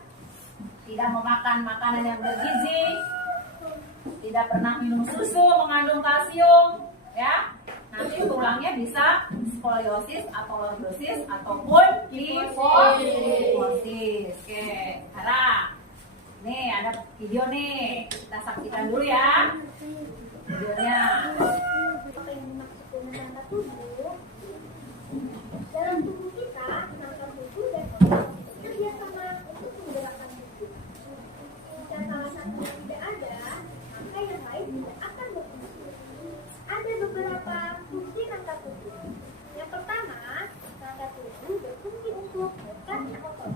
tidak memakan makanan yang bergizi, tidak pernah minum susu mengandung kalsium, ya, nanti tulangnya bisa skoliosis atau lordosis ataupun liposis. Oke, sekarang nih ada video nih, kita saksikan dulu ya videonya. Apa yang dimaksud dengan rangka tubuh? Dalam tubuh kita, rangka tubuh dan otot kerja sama untuk menggerakkan tubuh. Jika salah satu tidak ada, maka yang lain tidak akan berfungsi. Ada beberapa fungsi rangka tubuh. Yang pertama, rangka tubuh berfungsi untuk menekan otot.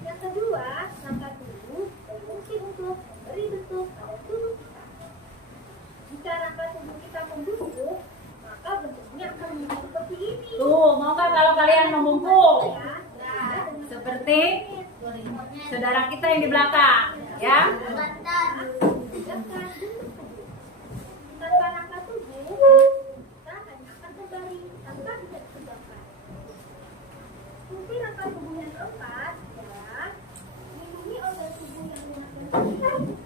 Yang kedua, rangka tubuh berfungsi untuk memberi bentuk pada tubuh kita. Jika rangka tubuh kita membungkuk, maka bentuknya akan menjadi seperti ini. Tuh, mau nggak kalau kalian membungkuk? Ya, nah, Seperti saudara kita yang di belakang, ya. tanpa rangka tubuh, kita hanya akan kembali tanpa bisa ditegakkan. Fungsi rangka tubuh yang keempat adalah melindungi organ tubuh yang lemah dan sakit,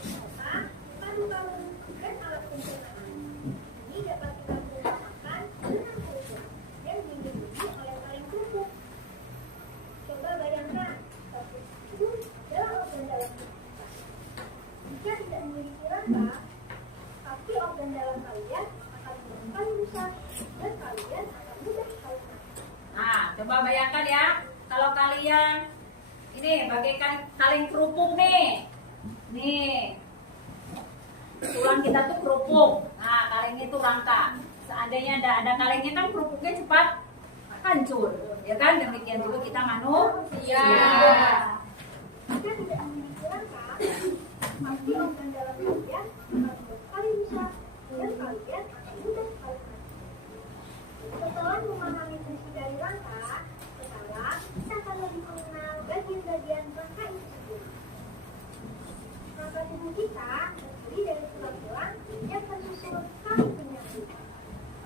serta paru-paru dan alat pencernaan. Ini dapat kita gunakan dengan mudah dan dilindungi oleh kaleng tubuh. Coba bayangkan, organ tubuh adalah organ dalam tubuh kita. Jika tidak memiliki rangka, tapi organ dalam kalian akan mudah rusak dan kalian akan mudah sekali mati. Nah, coba bayangkan ya, kalau kalian ini bagaikan kaleng kerupuk nih. Nih, tulang kita tuh kerupuk. Nah, kalengnya itu rangka. Seandainya ada kalengnya kan kerupuknya cepat hancur, ya kan? Demikian juga kita manusia. Jika tidak memiliki rangka, pasti organ dalam kalian akan mudah sekali rusak dan kalian akan mudah sekali mati. Setelah memahami fungsi dari rangka, sekarang kita akan lebih mengenal bagian-bagian rangka itu sendiri. Rangka tubuh kita terdiri dari tulang-tulang yang tersusun saling menyatu.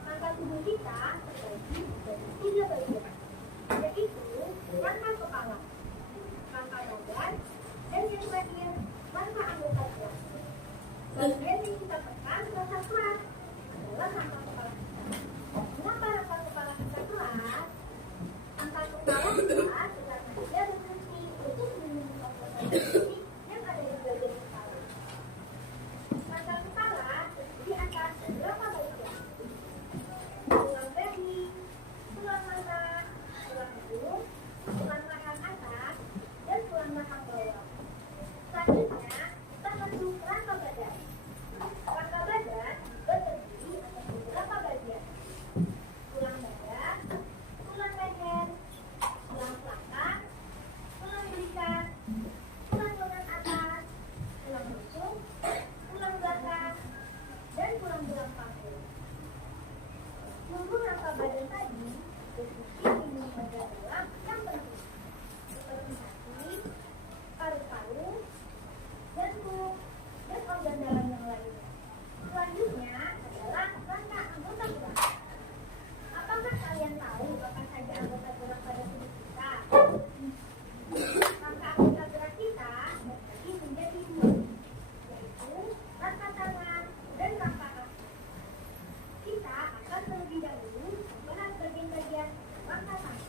Rangka tubuh kita terbagi menjadi 3 bagian, yaitu rangka kepala, rangka badan, dan yang terakhir rangka anggota tulang. Bagian yang kita tekan terasa keras adalah rangka kepala kita. Kenapa rangka kepala kita keras? Rangka kepala kita karena dia berfungsi untuk melindungi organ yang ada di bagian kepala. Rangka kepala terdiri atas beberapa bagian: tulang belly, tulang mata, tulang hidung, tulang rahang atas, lembaga tulang yang penting seperti hati, paru-paru, jantung, dan organ dalam yang lainnya. Selanjutnya adalah rangka anggota tulang. Apakah kalian tahu apa saja anggota tulang pada tubuh kita? Rangka anggota gerak kita terbagi menjadi dua, yaitu rangka tangan dan rangka kaki. Kita akan terlebih dahulu membahas bagian-bagian rangka tangan.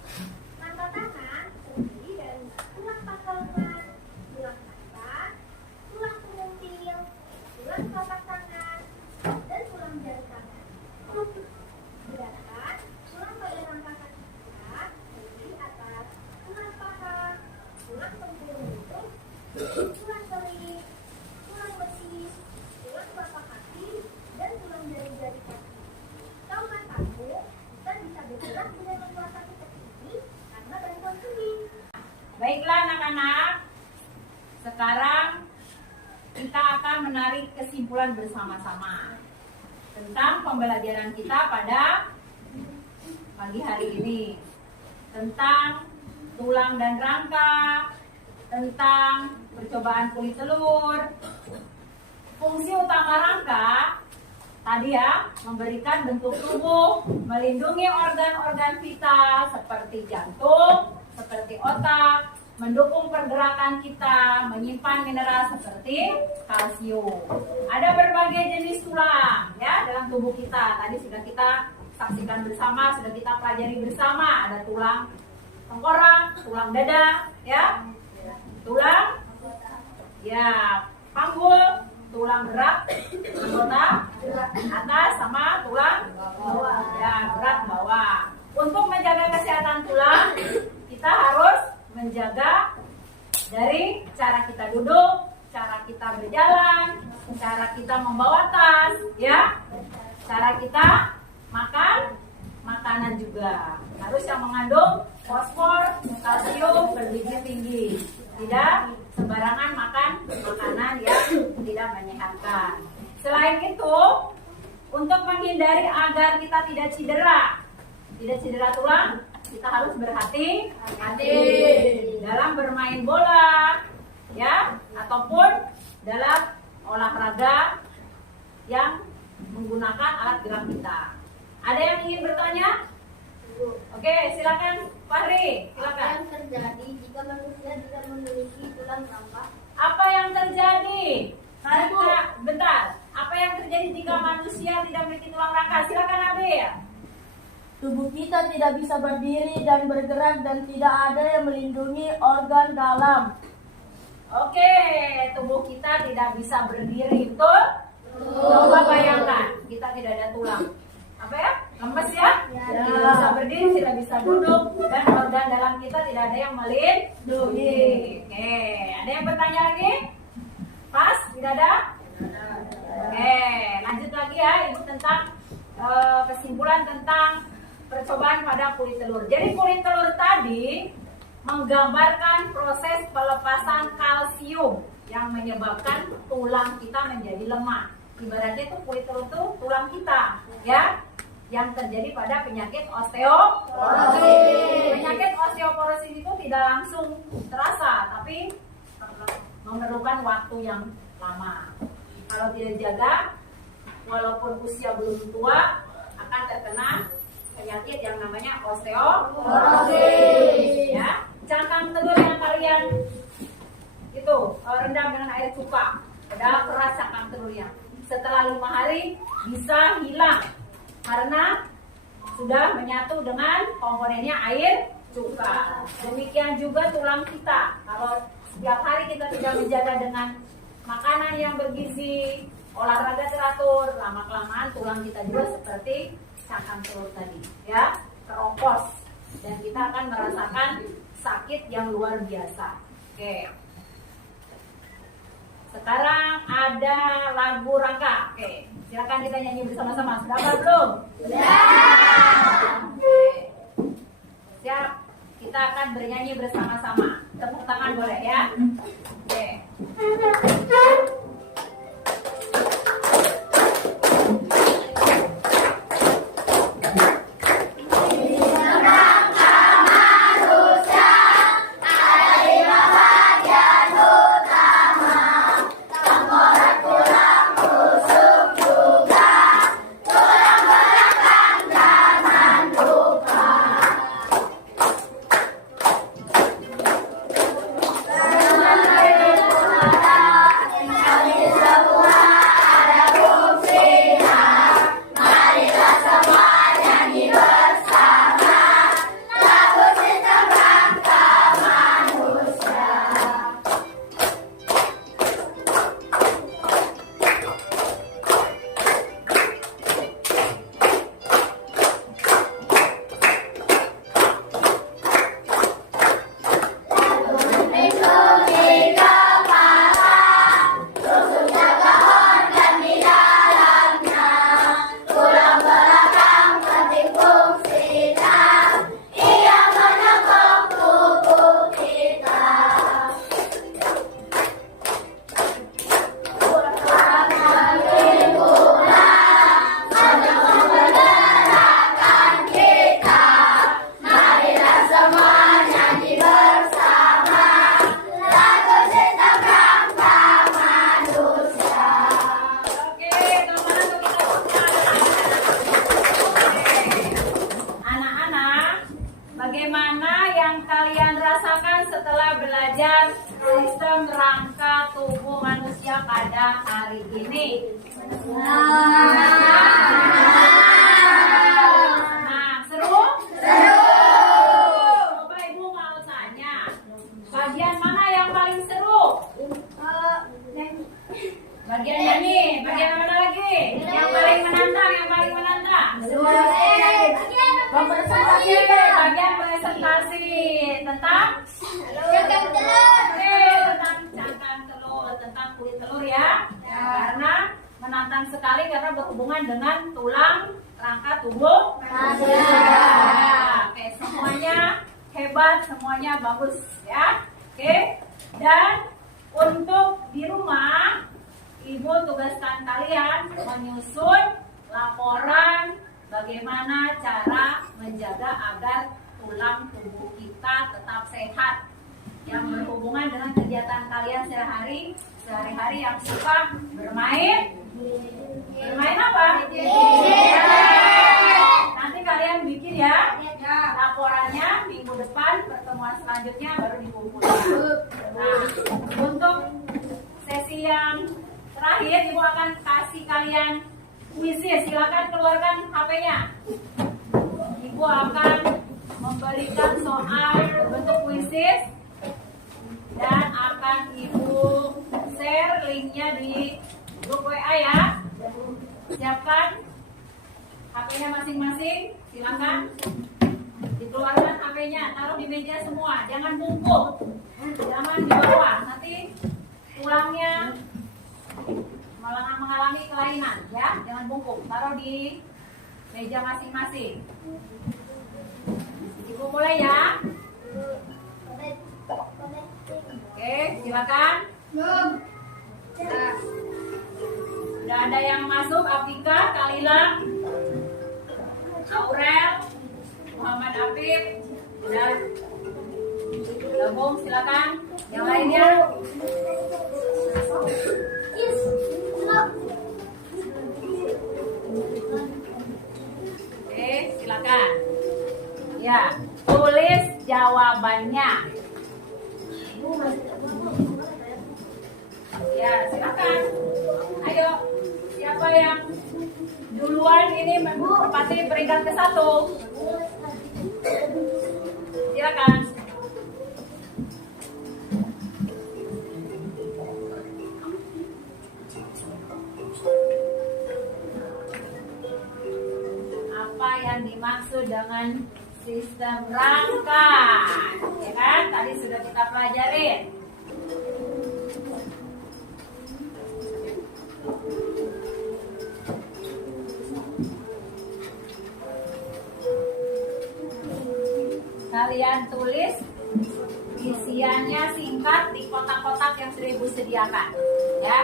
Rangka tangan terdiri dari tulang pangkal lengan, tulang kasta, tulang penguntil, tulang telapak tangan, dan tulang jari tangan. Sedangkan tulang pada rangka kaki kita terdiri atas tulang paha, tulang tempurung lutut, tulang kering, tulang betis, tulang telapak kaki, dan tulang jari-jari kaki. Tahukah kamu, kita bisa bergerak dengan membuat kaki ini karena bantuan kaki. Baiklah anak-anak, sekarang kita akan menarik kesimpulan bersama-sama tentang pembelajaran kita pada pagi hari ini, tentang tulang dan rangka, tentang percobaan kulit telur. Fungsi utama rangka tadi ya, memberikan bentuk tubuh, melindungi organ-organ vital seperti jantung, seperti otak, mendukung pergerakan kita, menyimpan mineral seperti kalsium. Ada berbagai jenis tulang ya dalam tubuh kita. Tadi sudah kita saksikan bersama, sudah kita pelajari bersama. Ada tulang tengkorak, tulang dada, ya, tulang ya panggul, tulang gerak, anggota atas sama tulang bawah, ya gerak bawah. Untuk menjaga kesehatan tulang, kita harus menjaga dari cara kita duduk, cara kita berjalan, cara kita membawa tas, ya, cara kita makan makanan juga harus yang mengandung fosfor, kalsium bergizi tinggi. Tidak sembarangan makan makanan yang tidak menyehatkan. Selain itu, untuk menghindari agar kita tidak cedera tulang, kita harus berhati-hati dalam bermain bola, ya, ataupun dalam olahraga yang menggunakan alat gerak kita. Ada yang ingin bertanya? Oke, silakan Fahri, Apa silakan. yang terjadi jika manusia tidak memiliki tulang rangka? Apa yang terjadi? Bentar. Apa yang terjadi jika manusia tidak memiliki tulang rangka? Silakan Nabil. Tubuh kita tidak bisa berdiri dan bergerak dan tidak ada yang melindungi organ dalam. Oke, tubuh kita tidak bisa berdiri, betul? Coba bayangkan, kita tidak ada tulang. Apa ya? Lemes ya? Tidak bisa berdiri, tidak bisa duduk, dan organ dalam kita tidak ada yang melindungi. Oke, ada yang bertanya lagi? Pas? Tidak ada? Oke, lanjut lagi ya. Ini tentang kesimpulan tentang percobaan pada kulit telur. Jadi kulit telur tadi menggambarkan proses pelepasan kalsium yang menyebabkan tulang kita menjadi lemah. Ibaratnya itu kulit telur itu tulang kita, ya, yang terjadi pada penyakit osteoporosis. Penyakit osteoporosis itu tidak langsung terasa, tapi memerlukan waktu yang lama. Kalau tidak jaga, walaupun usia belum tua, akan terkena penyakit yang namanya osteoporosis. Ya, cangkang telur yang kalian itu rendam dengan air cuka, padahal keras cangkang telurnya. Setelah 5 hari bisa hilang karena sudah menyatu dengan komponennya air cuka. Demikian juga tulang kita. Kalau setiap hari kita tidak menjaga dengan makanan yang bergizi, olahraga teratur, lama-kelamaan tulang kita juga seperti cangkang telur tadi, ya, keropos, dan kita akan merasakan sakit yang luar biasa. Oke. Sekarang ada lagu rangka. Oke, silakan kita nyanyi bersama-sama. Sudah apa belum? Sudah. Oke. Siap. Kita akan bernyanyi bersama-sama. Tepuk tangan boleh ya? Oke. Rangka yang kalian rasakan setelah belajar sistem rangka tubuh manusia pada hari ini? Nah, seru? Coba Ibu mau tanya, bagian mana yang paling seru? Bagian ini, bagian mana lagi? Yang paling menantang, bagian presentasi tentang cangkang telur, tentang kulit telur ya. Karena menantang sekali karena berhubungan dengan tulang rangka tubuh. Oke, semuanya hebat, semuanya bagus ya. Oke, dan untuk di rumah Ibu tugaskan kalian menyusun laporan bagaimana cara menjaga agar tulang tubuh kita tetap sehat yang berhubungan dengan kegiatan kalian sehari-hari yang suka bermain apa? Nanti kalian bikin ya laporannya minggu depan, pertemuan selanjutnya baru dikumpulkan. Nah, untuk sesi yang terakhir Ibu akan kasih kalian kuisis. Silakan keluarkan HP-nya. Ibu akan memberikan soal berbentuk kuisis dan akan Ibu share linknya di grup WA ya. Siapkan HP-nya masing-masing. Silakan dikeluarkan HP-nya, taruh di meja semua. Jangan bungkuk, jangan di bawah. Nanti tulangnya malah mengalami kelainan ya. Jangan bungkuk, taruh di meja masing-masing. Ibu mulai ya. Oke, silakan. Sudah ada yang masuk, Afika, Kalila, Aurel, Muhammad Afif. Sudah gabung, silakan. Yang lainnya. Oke, silakan. Ya, tulis jawabannya. Ya, silakan. Ayo, siapa yang duluan ini menempati peringkat ke-1? Silakan. Apa yang dimaksud dengan sistem rangka? Ya kan? Tadi sudah kita pelajarin. Kalian tulis isiannya singkat di kotak-kotak yang sudah Ibu sediakan, ya.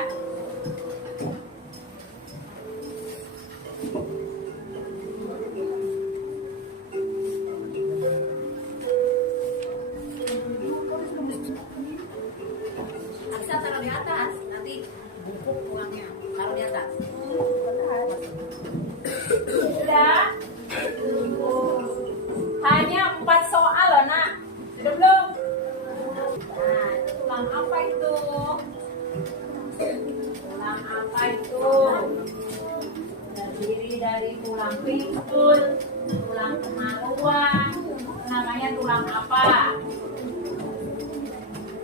Bisa taruh di atas, nanti buku uangnya taruh di atas. Sudah. Hanya 4 soal loh nak. Sudah belum? Nah, tulang apa itu? Tulang apa itu? Terdiri dari tulang pinggul, tulang kemaluan. Namanya tulang apa?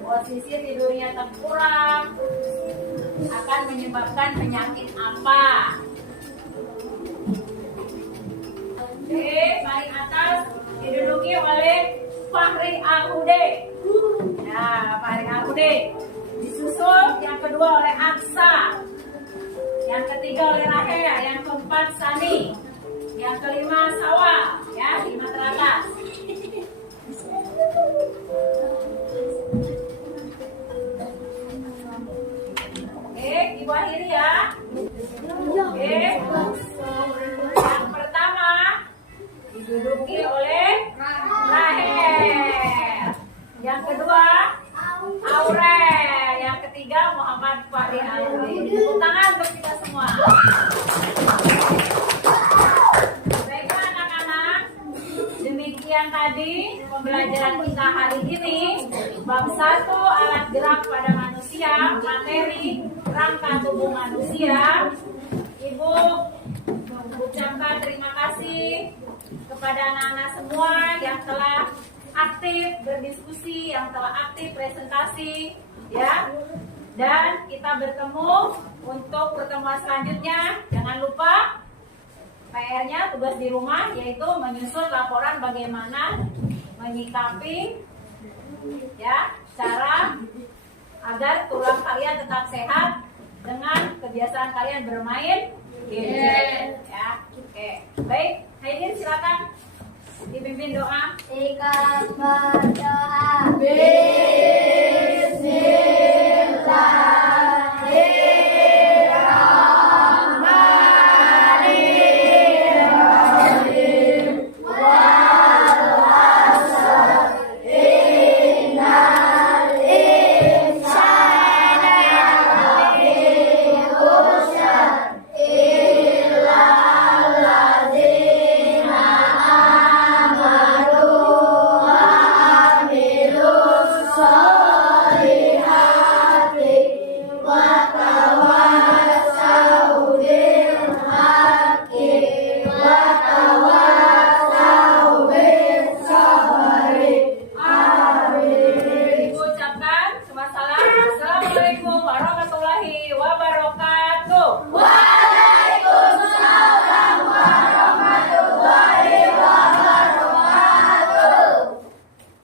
Posisi tidurnya terkurang akan menyebabkan penyakit apa? Oke, paling atas diduduki oleh Fahri Al-Hude. Nah, Fahri Al-Hude. Disusul yang kedua oleh Aksa. Yang ketiga oleh Rahel. Yang keempat Sani. Yang kelima Sawal. Ya, 5 teratas. Oke, Ibu akhiri ya. Oke. Yang pertama diduduki oleh Rahel. Yang kedua Aurel. Yang ketiga Muhammad Fahri Al-Hude. Tepuk tangan untuk kita semua. Baiklah anak-anak, demikian tadi pembelajaran kita hari ini bab 1 alat gerak pada manusia, materi rangka tubuh manusia. Ibu mengucapkan terima kasih kepada anak-anak semua yang telah aktif berdiskusi, yang telah aktif presentasi, ya. Dan kita bertemu untuk pertemuan selanjutnya. Jangan lupa PR-nya, tugas di rumah, yaitu menyusun laporan bagaimana menyikapi, ya, cara agar tulang kalian tetap sehat dengan kebiasaan kalian bermain gadget, ya. Oke, baik. Haidir, silakan dipimpin doa. Ikat